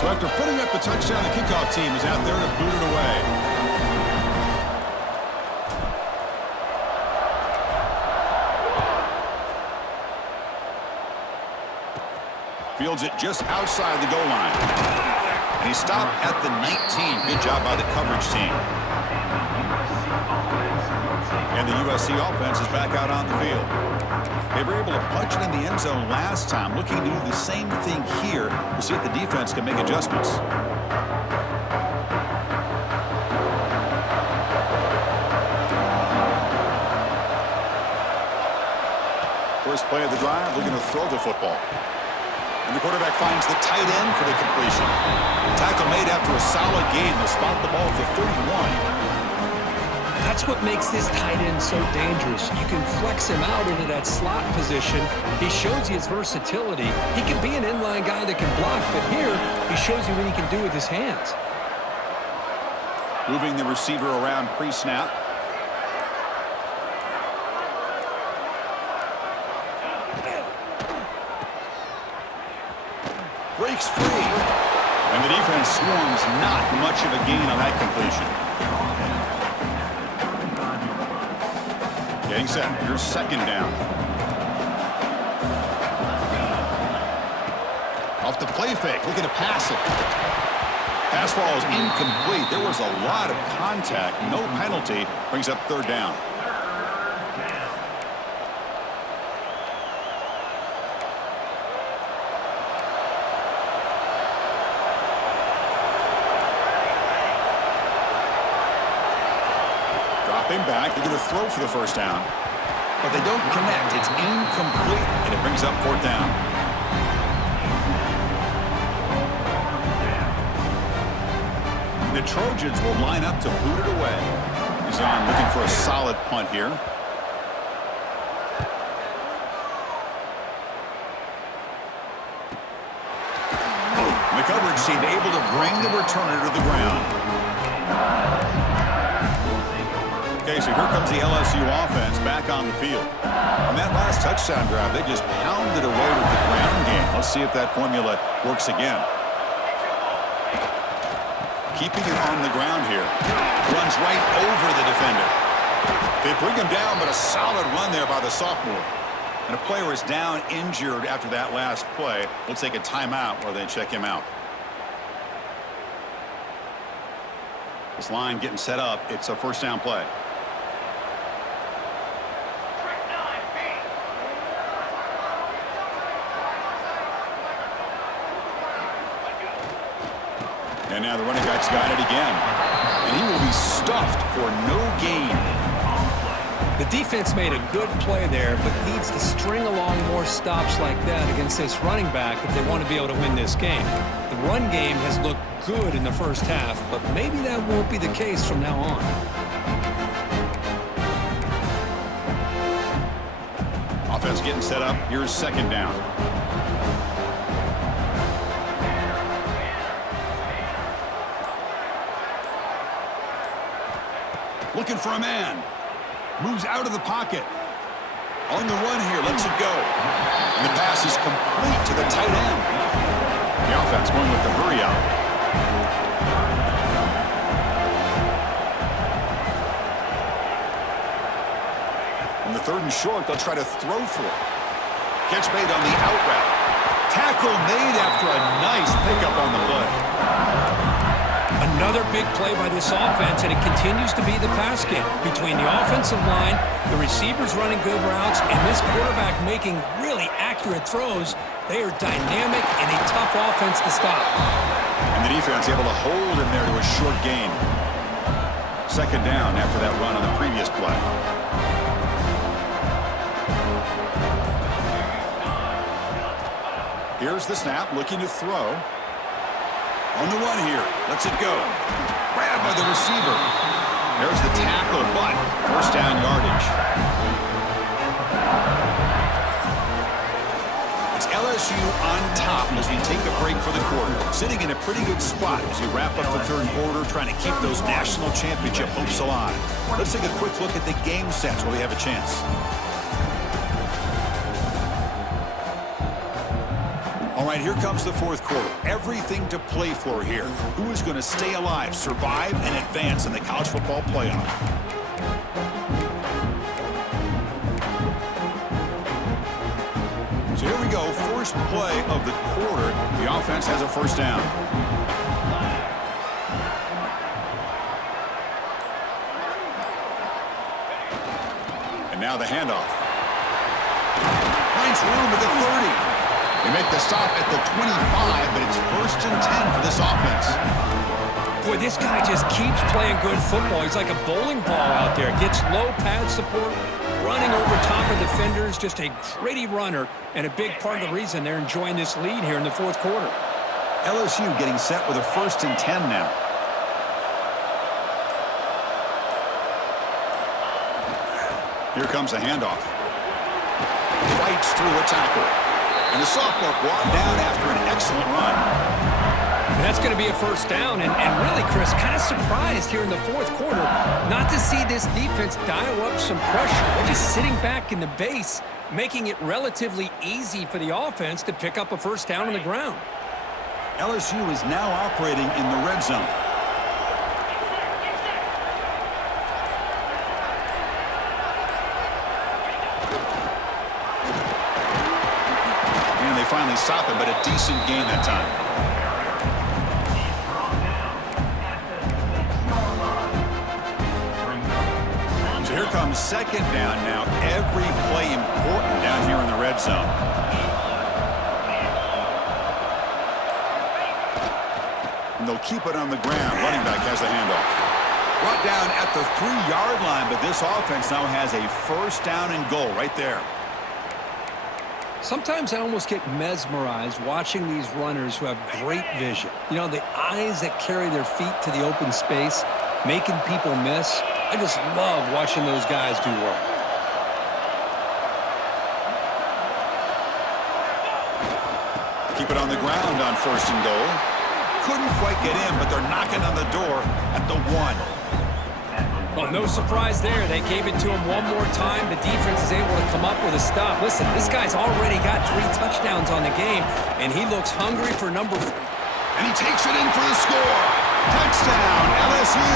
So after putting up the touchdown, the kickoff team is out there to boot it away. Fields it just outside the goal line. And he stopped at the 19. Good job by the coverage team. And the USC offense is back out on the field. They were able to punch it in the end zone last time, looking to do the same thing here to see if the defense can make adjustments. First play of the drive, looking to throw the football. And the quarterback finds the tight end for the completion. Tackle made after a solid gain. They'll spot the ball at the 31. That's what makes this tight end so dangerous. You can flex him out into that slot position. He shows you his versatility. He can be an inline guy that can block, but here he shows you what he can do with his hands. Moving the receiver around pre-snap. Breaks free. And the defense swarms. Not much of a gain on that completion. Getting set. Here's second down. Off the play fake. Looking to pass it. Pass ball is incomplete. There was a lot of contact. No penalty. Brings up third down. back. They're going to throw for the first down. But they don't connect. It's incomplete, and it brings up fourth down. The Trojans will line up to boot it away. He's on looking for a solid punt here. The coverage team able to bring the returner to the ground. Okay, so here comes the LSU offense back on the field. On that last touchdown drive, they just pounded away with the ground game. Let's see if that formula works again. Keeping it on the ground here. Runs right over the defender. They bring him down, but a solid run there by the sophomore. And a player is down injured after that last play. We'll take a timeout while they check him out. This line getting set up. It's a first down play. And now the running back's got it again. And he will be stuffed for no gain. The defense made a good play there, but needs to string along more stops like that against this running back if they want to be able to win this game. The run game has looked good in the first half, but maybe that won't be the case from now on. Offense getting set up. Here's second down. Looking for a man. Moves out of the pocket. On the run here. Lets it go. And the pass is complete to the tight end. The offense going with the hurry out. On the third and short, they'll try to throw for it. Catch made on the out route. Tackle made after a nice pickup on the play. Another big play by this offense, and it continues to be the pass game. Between the offensive line, the receivers running good routes, and this quarterback making really accurate throws, they are dynamic and a tough offense to stop. And the defense able to hold him there to a short gain. Second down after that run on the previous play. Here's the snap, looking to throw. On the run here, lets it go. Grabbed by the receiver. There's the tackle, but first down yardage. It's LSU on top as we take a break for the quarter. Sitting in a pretty good spot as we wrap up the third quarter, trying to keep those national championship hopes alive. Let's take a quick look at the game stats while we have a chance. All right, here comes the fourth quarter. Everything to play for here. Who is going to stay alive, survive, and advance in the college football playoff? So here we go. First play of the quarter. The offense has a first down. And now the handoff. Finds room at the 30. They make the stop at the 25, but it's first and 10 for this offense. Boy, this guy just keeps playing good football. He's like a bowling ball out there. Gets low pad support, running over top of defenders. Just a gritty runner, and a big part of the reason they're enjoying this lead here in the fourth quarter. LSU getting set with a first and 10 now. Here comes a handoff. Fights through a tackle. And the sophomore brought down after an excellent run. And that's going to be a first down. And really, Chris, kind of surprised here in the fourth quarter not to see this defense dial up some pressure. They're just sitting back in the base, making it relatively easy for the offense to pick up a first down on the ground. LSU is now operating in the red zone. Finally stop it, but a decent gain that time. So here comes second down now. Every play important down here in the red zone. And they'll keep it on the ground. Running back has the handoff. Brought down at the 3-yard line, but this offense now has a first down and goal right there. Sometimes I almost get mesmerized watching these runners who have great vision. You know, the eyes that carry their feet to the open space, making people miss. I just love watching those guys do work. Keep it on the ground on first and goal. Couldn't quite get in, but they're knocking on the door at the 1. Well, no surprise there. They gave it to him one more time. The defense is able to come up with a stop. Listen, this guy's already got 3 touchdowns on the game, and he looks hungry for number 4. And he takes it in for the score. Touchdown, LSU.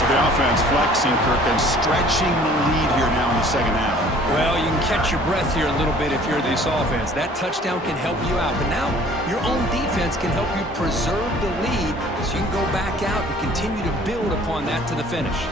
So the offense flexing, Kirk, and stretching the lead here now in the second half. Well, you can catch your breath here a little bit if you're this offense. That touchdown can help you out. But now your own defense can help you preserve the lead so you can go back out and continue to build upon that to the finish.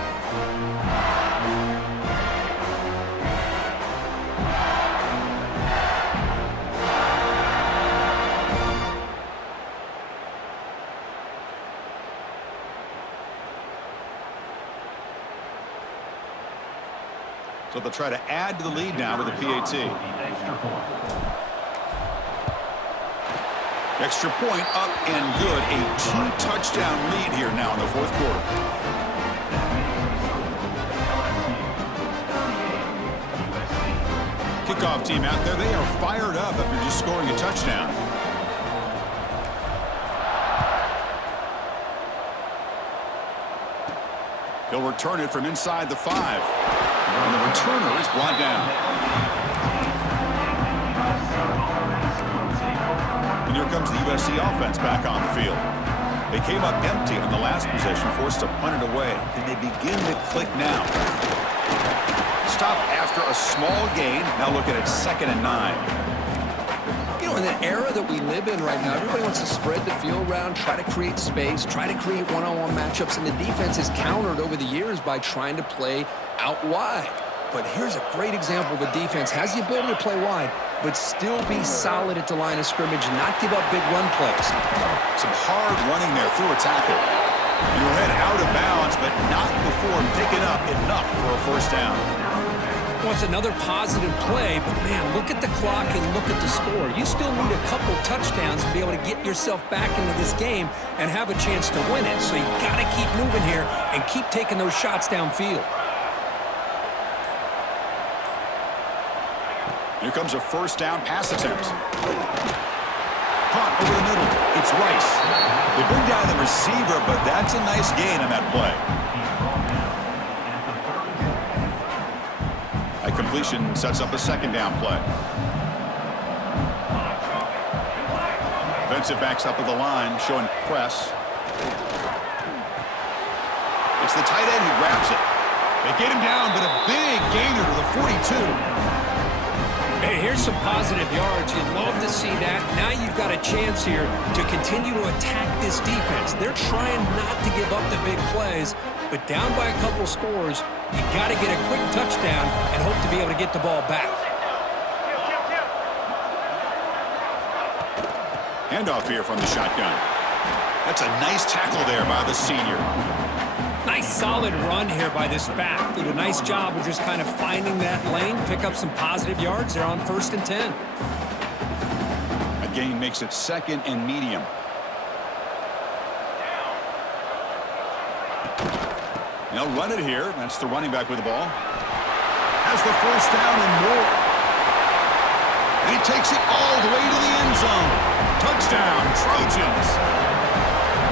So they'll try to add to the lead now with a PAT. Extra point up and good. A 2-touchdown lead here now in the fourth quarter. Kickoff team out there. They are fired up after just scoring a touchdown. He'll return it from inside the 5. And the returner is brought down. And here comes the USC offense back on the field. They came up empty on the last possession, forced to punt it away. And they begin to click now. Stop after a small gain. Now looking at 2nd and 9. You know, in the era that we live in right now, everybody wants to spread the field around, try to create space, try to create one-on-one matchups, and the defense is countered over the years by trying to play out wide. But here's a great example of a defense has the ability to play wide, but still be solid at the line of scrimmage, not give up big run plays. Some hard running there through a tackle. And he'll head out of bounds, but not before picking up enough for a first down. Well, it's another positive play, but man, look at the clock and look at the score. You still need a couple touchdowns to be able to get yourself back into this game and have a chance to win it. So you got to keep moving here and keep taking those shots downfield. Here comes a first down pass attempt. Caught over the middle. It's Rice. They bring down the receiver, but that's a nice gain on that play. A completion sets up a second down play. Defensive backs up at the line, showing press. It's the tight end who grabs it. They get him down, but a big gainer to the 42. Hey, here's some positive yards. You'd love to see that. Now you've got a chance here to continue to attack this defense. They're trying not to give up the big plays, but down by a couple scores, you got to get a quick touchdown and hope to be able to get the ball back. Handoff here from the shotgun. That's a nice tackle there by the senior. Nice solid run here by this back. Did a nice job of just kind of finding that lane, pick up some positive yards there on 1st and 10. A gain makes it 2nd and medium. They'll run it here. That's the running back with the ball. Has the first down and more. And he takes it all the way to the end zone. Touchdown, Trojans.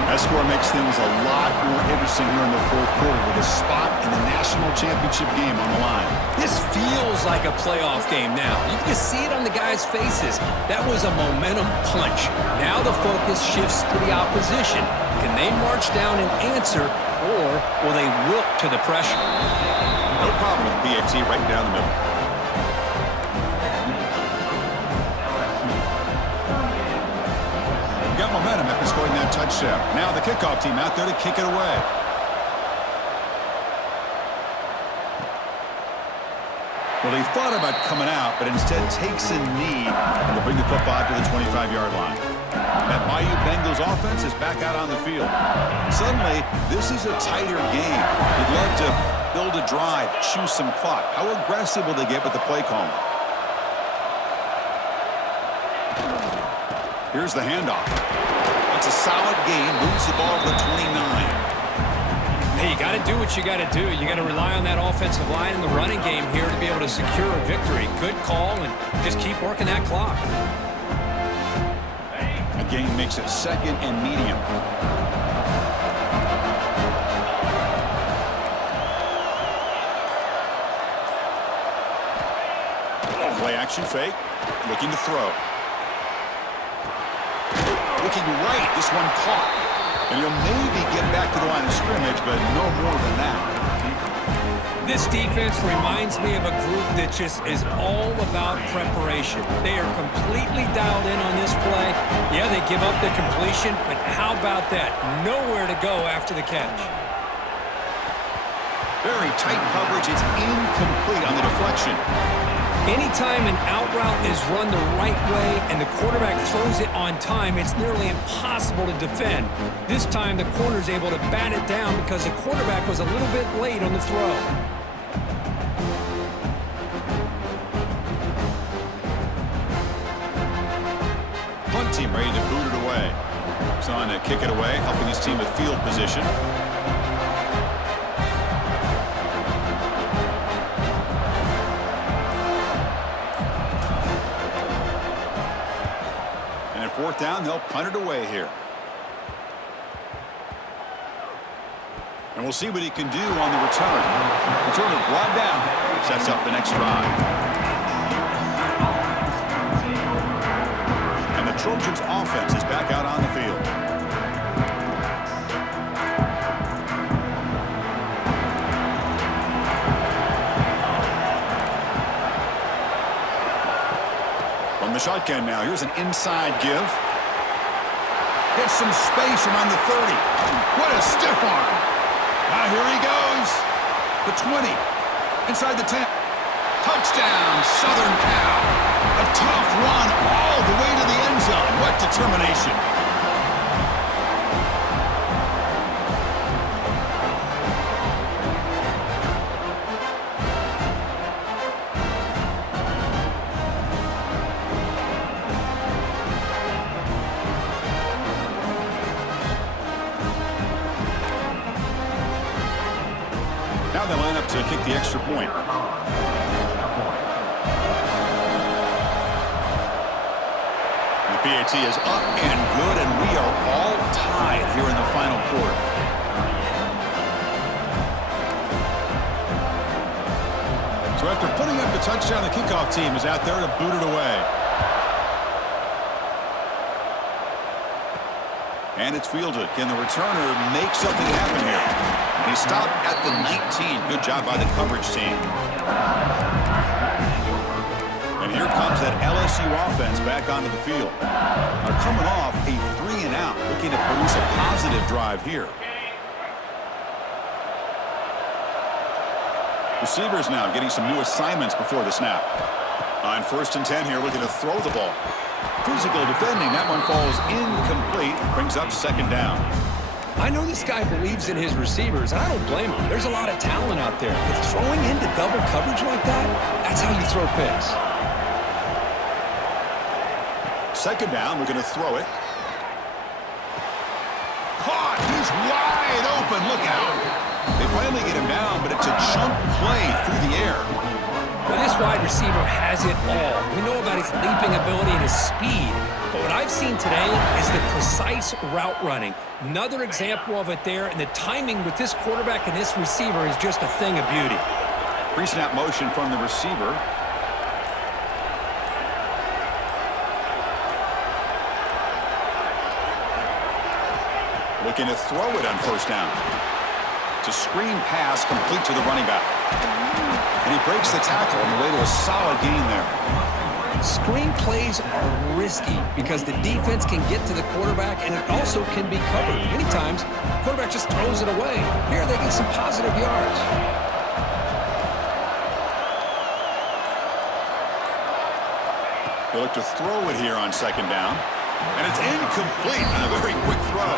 That score makes things a lot more interesting here in the fourth quarter with a spot in the national championship game on the line. This feels like a playoff game now. You can see it on the guys' faces. That was a momentum punch. Now the focus shifts to the opposition. Can they march down and answer, or will they wilt to the pressure? No problem with the PAT right down the middle. Got momentum after scoring that touchdown. Now the kickoff team out there to kick it away. Well, he thought about coming out, but instead takes a knee and will bring the football to the 25-yard line. That Bayou Bengals offense is back out on the field. Suddenly, this is a tighter game. You'd love to build a drive, choose some clock. How aggressive will they get with the play calling? Here's the handoff. That's a solid gain. Moves the ball to the 29. Hey, you got to do what you got to do. You got to rely on that offensive line in the running game here to be able to secure a victory. Good call, and just keep working that clock. A gain makes it 2nd and medium. Play action fake. Looking to throw. Looking right. This one caught. And he'll maybe get back to the line of scrimmage, but no more than that. This defense reminds me of a group that just is all about preparation. They are completely dialed in on this play. Yeah, they give up the completion, but how about that? Nowhere to go after the catch. Very tight coverage. It's incomplete on the deflection. Anytime an out route is run the right way and the quarterback throws it on time, it's nearly impossible to defend. This time, the corner's able to bat it down because the quarterback was a little bit late on the throw. Punt team ready to boot it away. He's on to kick it away, helping his team with field position. Fourth down, they'll punt it away here. And we'll see what he can do on the return. Returner brought down. Sets up the next drive. And the Trojans' offense is back out on the field. From the shotgun now, here's an inside give. Gets some space around the 30. What a stiff arm. Now here he goes. The 20. Inside the 10. Touchdown, Southern Cal. A tough run all the way to the end zone. What determination. Now they line up to kick the extra point. The PAT is up and good, and we are all tied here in the final quarter. So after putting up the touchdown, the kickoff team is out there to boot it away. And it's fielded. Can the returner make something happen here? He stopped at the 19. Good job by the coverage team. And here comes that LSU offense back onto the field. Now coming off a 3-and-out, looking to produce a positive drive here. Receivers now getting some new assignments before the snap. On 1st and 10 here, looking to throw the ball. Physical defending. That one falls incomplete. Brings up 2nd down. I know this guy believes in his receivers, and I don't blame him. There's a lot of talent out there. But throwing into double coverage like that, that's how you throw picks. 2nd down, we're going to throw it. Caught! He's wide open. Look out. They finally get him down, but it's a jump play through the air. Well, this wide receiver has it all. We know about his leaping ability and his speed. But what I've seen today is the precise route running. Another example of it there, and the timing with this quarterback and this receiver is just a thing of beauty. Pre-snap motion from the receiver. Looking to throw it on 1st down. It's a screen pass complete to the running back. And he breaks the tackle on the way to a solid gain there. Screen plays are risky because the defense can get to the quarterback, and it also can be covered. Many times, the quarterback just throws it away. Here they get some positive yards. They look to throw it here on 2nd down. And it's incomplete on a very quick throw.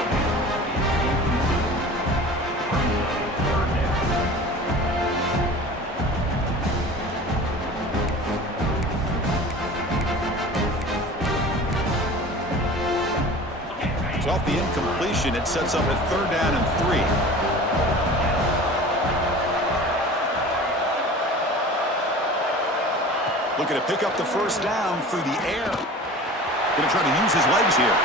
So off the incompletion, it sets up a 3rd down and 3. Looking to pick up the 1st down through the air. Going to try to use his legs here.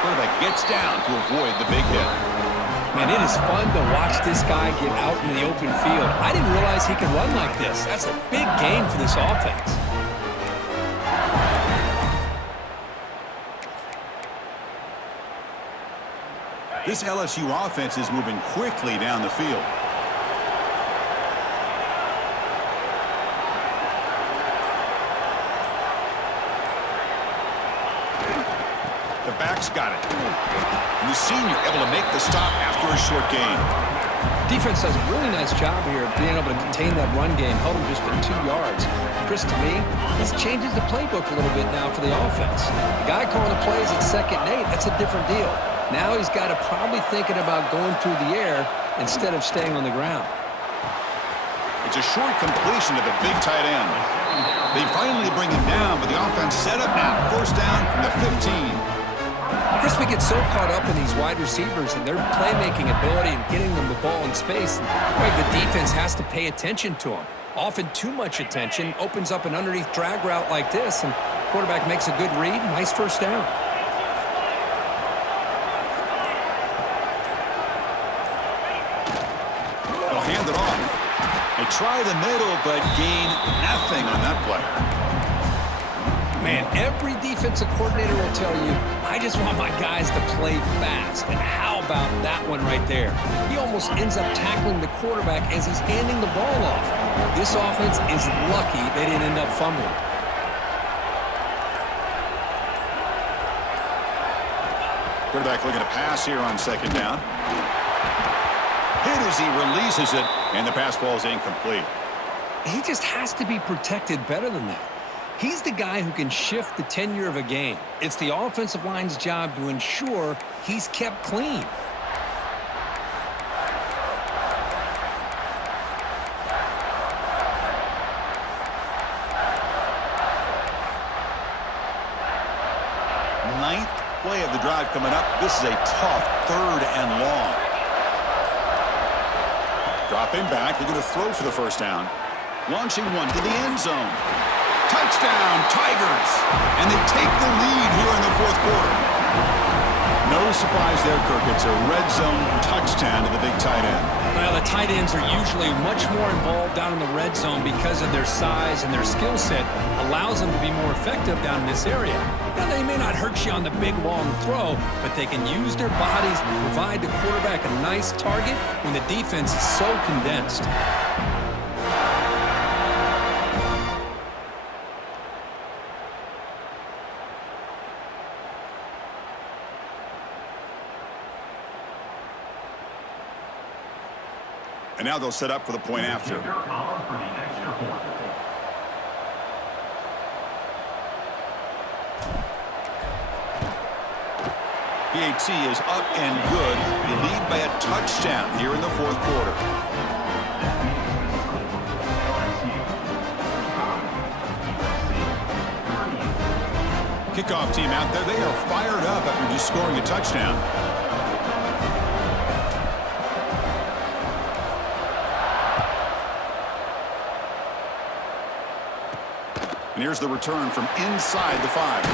Quarterback gets down to avoid the big hit. Man, it is fun to watch this guy get out in the open field. I didn't realize he could run like this. That's a big gain for this offense. This LSU offense is moving quickly down the field. The back's got it. And the senior able to make the stop after a short gain. Defense does a really nice job here of being able to contain that run game. Held him just for 2 yards. Chris, to me, this changes the playbook a little bit now for the offense. The guy calling the plays at 2nd and 8, that's a different deal. Now he's got to probably thinking about going through the air instead of staying on the ground. It's a short completion to the big tight end. They finally bring him down, but the offense set up now. 1st down from the 15. Chris, we get so caught up in these wide receivers and their playmaking ability and getting them the ball in space. The defense has to pay attention to them. Often too much attention opens up an underneath drag route like this, and quarterback makes a good read. Nice 1st down. Hand it off. They try the middle, but gain nothing on that play. Man, every defensive coordinator will tell you, I just want my guys to play fast. And how about that one right there? He almost ends up tackling the quarterback as he's handing the ball off. This offense is lucky they didn't end up fumbling. Quarterback looking to pass here on 2nd down. Hit as he releases it, and the pass ball is incomplete. He just has to be protected better than that. He's the guy who can shift the tenure of a game. It's the offensive line's job to ensure he's kept clean. Ninth play of the drive coming up. This is a tough 3rd and long. Dropping back, they're going to throw for the 1st down. Launching one to the end zone. Touchdown, Tigers! And they take the lead here in the 4th quarter. No surprise there, Kirk. It's a red zone touchdown to the big tight end. Well, the tight ends are usually much more involved down in the red zone because of their size and their skill set allows them to be more effective down in this area. Now, they may not hurt you on the big, long throw, but they can use their bodies to provide the quarterback a nice target when the defense is so condensed. And now they'll set up for the point after. PAT is up and good. They lead by a touchdown here in the 4th quarter. Kickoff team out there. They are fired up after just scoring a touchdown. And here's the return from inside the 5.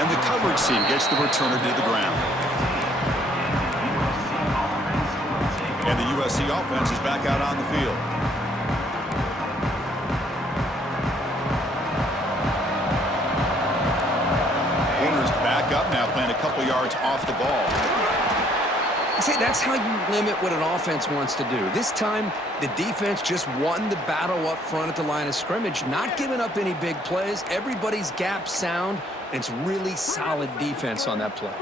And the coverage team gets the returner to the ground. And the USC offense is back out on the field. Warner's back up now, playing a couple yards off the ball. See, that's how you limit what an offense wants to do. This time, the defense just won the battle up front at the line of scrimmage, not giving up any big plays. Everybody's gap sound, and it's really solid defense on that play.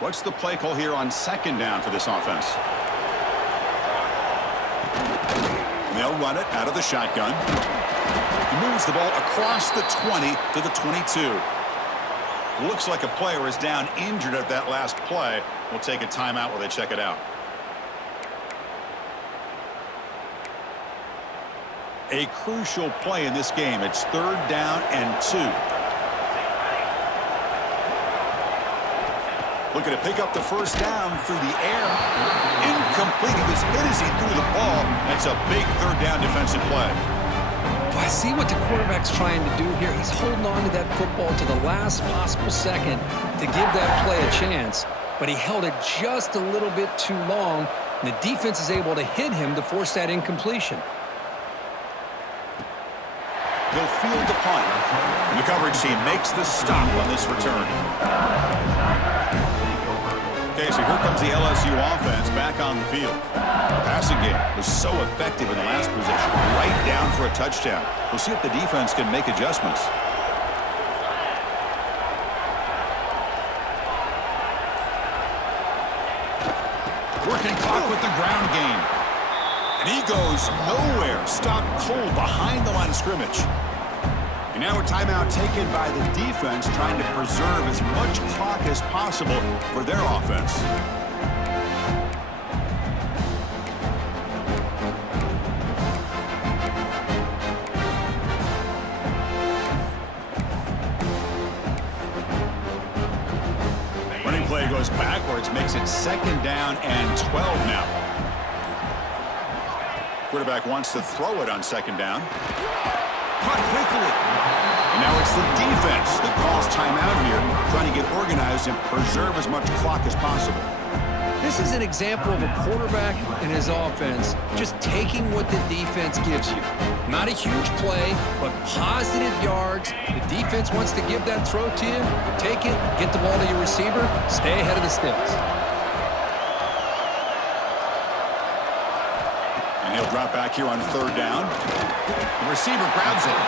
What's the play call here on 2nd down for this offense? They'll run it out of the shotgun. He moves the ball across the 20 to the 22. Looks like a player is down injured at that last play. We'll take a timeout while they check it out. A crucial play in this game. It's 3rd down and 2. Looking to pick up the first down through the air. Incomplete. He was hit as he threw the ball. That's a big 3rd down defensive play. I see what the quarterback's trying to do here. He's holding on to that football to the last possible second to give that play a chance. But he held it just a little bit too long, and the defense is able to hit him to force that incompletion. They'll field the punt. The coverage team makes the stop on this return. Okay, so here comes the LSU offense back on the field. The passing game was so effective in the last possession, right down for a touchdown. We'll see if the defense can make adjustments. Working clock with the ground game. And he goes nowhere. Stopped cold behind the line of scrimmage. And now a timeout taken by the defense, trying to preserve as much clock as possible for their offense. Running play goes backwards, makes it 2nd down and 12 now. Quarterback wants to throw it on 2nd down. Caught quickly. And now it's the defense that calls timeout here, trying to get organized and preserve as much clock as possible. This is an example of a quarterback and his offense just taking what the defense gives you. Not a huge play, but positive yards. The defense wants to give that throw to you. You take it, get the ball to your receiver, stay ahead of the sticks. And he'll drop back here on 3rd down. The receiver grabs it.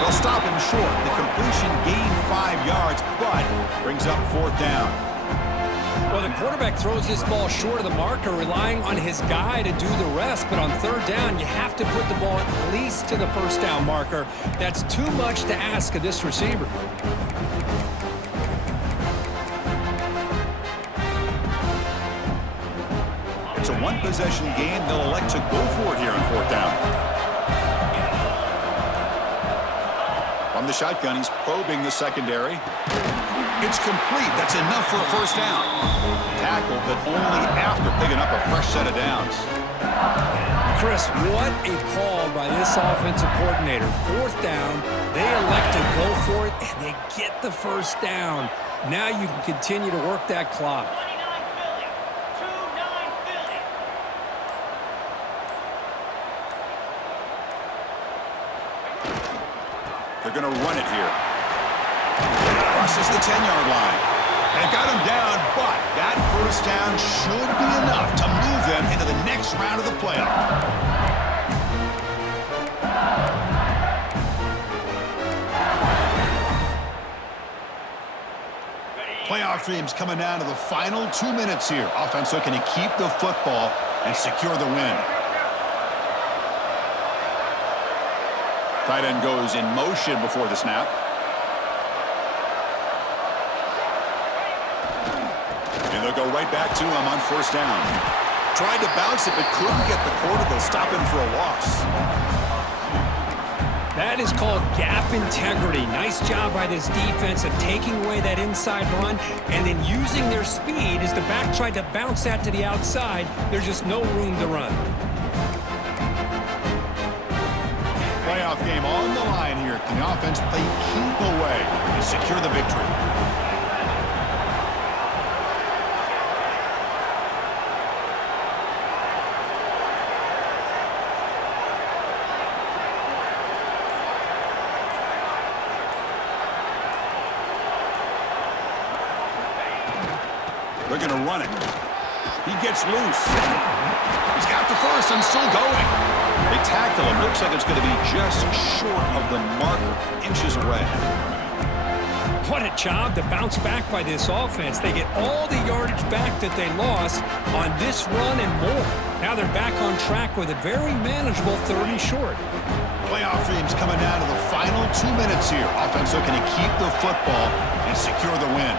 They'll stop him short. The completion gained 5 yards, but brings up 4th down. Well, the quarterback throws this ball short of the marker, relying on his guy to do the rest. But on 3rd down, you have to put the ball at least to the 1st down marker. That's too much to ask of this receiver. It's a 1-possession game. They'll elect to go for it here on 4th down. From the shotgun, he's probing the secondary. It's complete. That's enough for a 1st down. Tackle, but only after picking up a fresh set of downs. Chris, what a call by this offensive coordinator. 4th down, they elect to go for it, and they get the 1st down. Now you can continue to work that clock. They're going to run it here. Crosses the 10-yard line. They've got him down, but that 1st down should be enough to move them into the next round of the playoff. Playoff dreams coming down to the final 2 minutes here. Offense looking to keep the football and secure the win. Tight end goes in motion before the snap. And they'll go right back to him on 1st down. Tried to bounce it, but couldn't get the quarter. They'll stop him for a loss. That is called gap integrity. Nice job by this defense of taking away that inside run and then using their speed as the back tried to bounce that to the outside. There's just no room to run. Playoff game on the line here. Can the offense play keep away to secure the victory? They're going to run it. He gets loose. He's got the 1st and still going. They tackle him. Looks like it's going to be just short of the marker, inches away. What a job to bounce back by this offense. They get all the yardage back that they lost on this run and more. Now they're back on track with a very manageable 3rd and short. Playoff dreams coming down to the final 2 minutes here. Offense looking to keep the football and secure the win.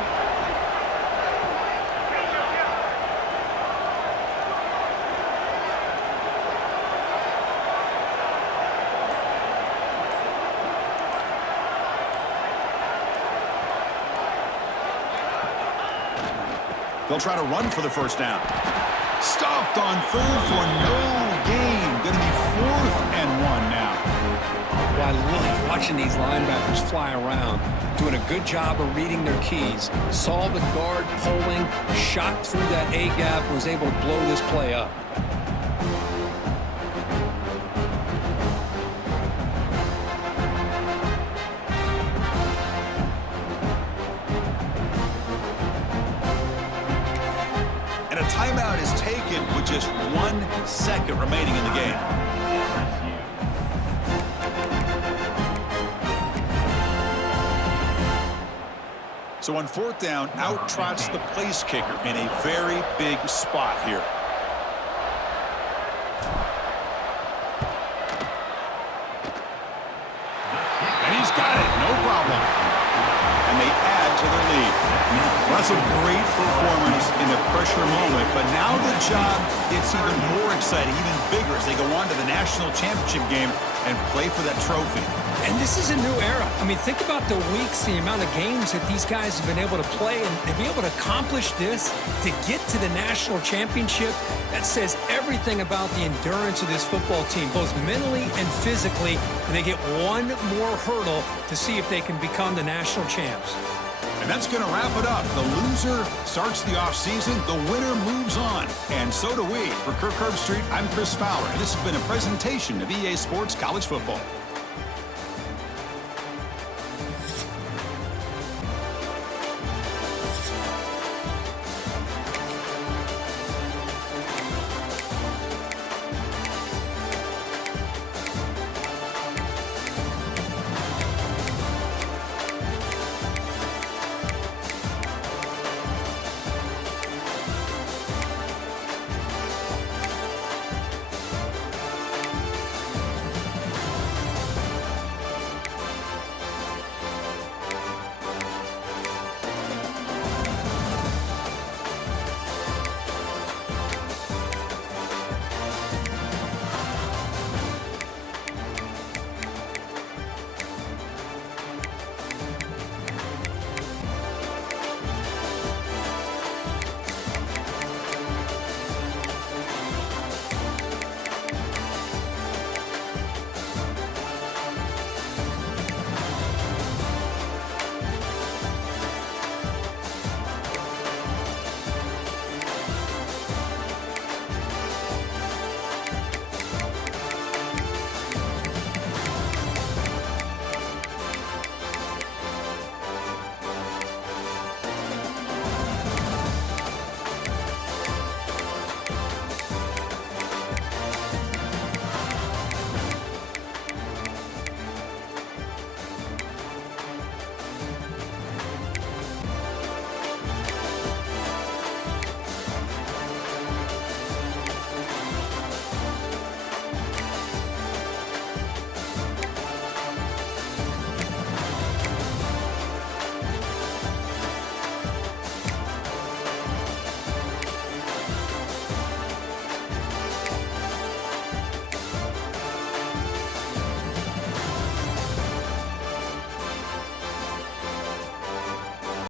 They'll try to run for the first down. Stuffed on third for no gain. Going to be 4th and 1 now. Well, I love watching these linebackers fly around, doing a good job of reading their keys. Saw the guard pulling, shot through that A-gap, was able to blow this play up. Timeout is taken with just 1 second remaining in the game. So on 4th down, out trots the place kicker in a very big spot here. And he's got it, no problem. And they add to their lead. Well, that's a great performance in the pressure moment, but now the job gets even more exciting, even bigger as they go on to the national championship game and play for that trophy. And this is a new era. I mean, think about the weeks, the amount of games that these guys have been able to play, and to be able to accomplish this, to get to the national championship, that says everything about the endurance of this football team, both mentally and physically, and they get one more hurdle to see if they can become the national champs. And that's going to wrap it up. The loser starts the offseason. The winner moves on. And so do we. For Kirk Herbstreit, I'm Chris Fowler. And this has been a presentation of EA Sports College Football.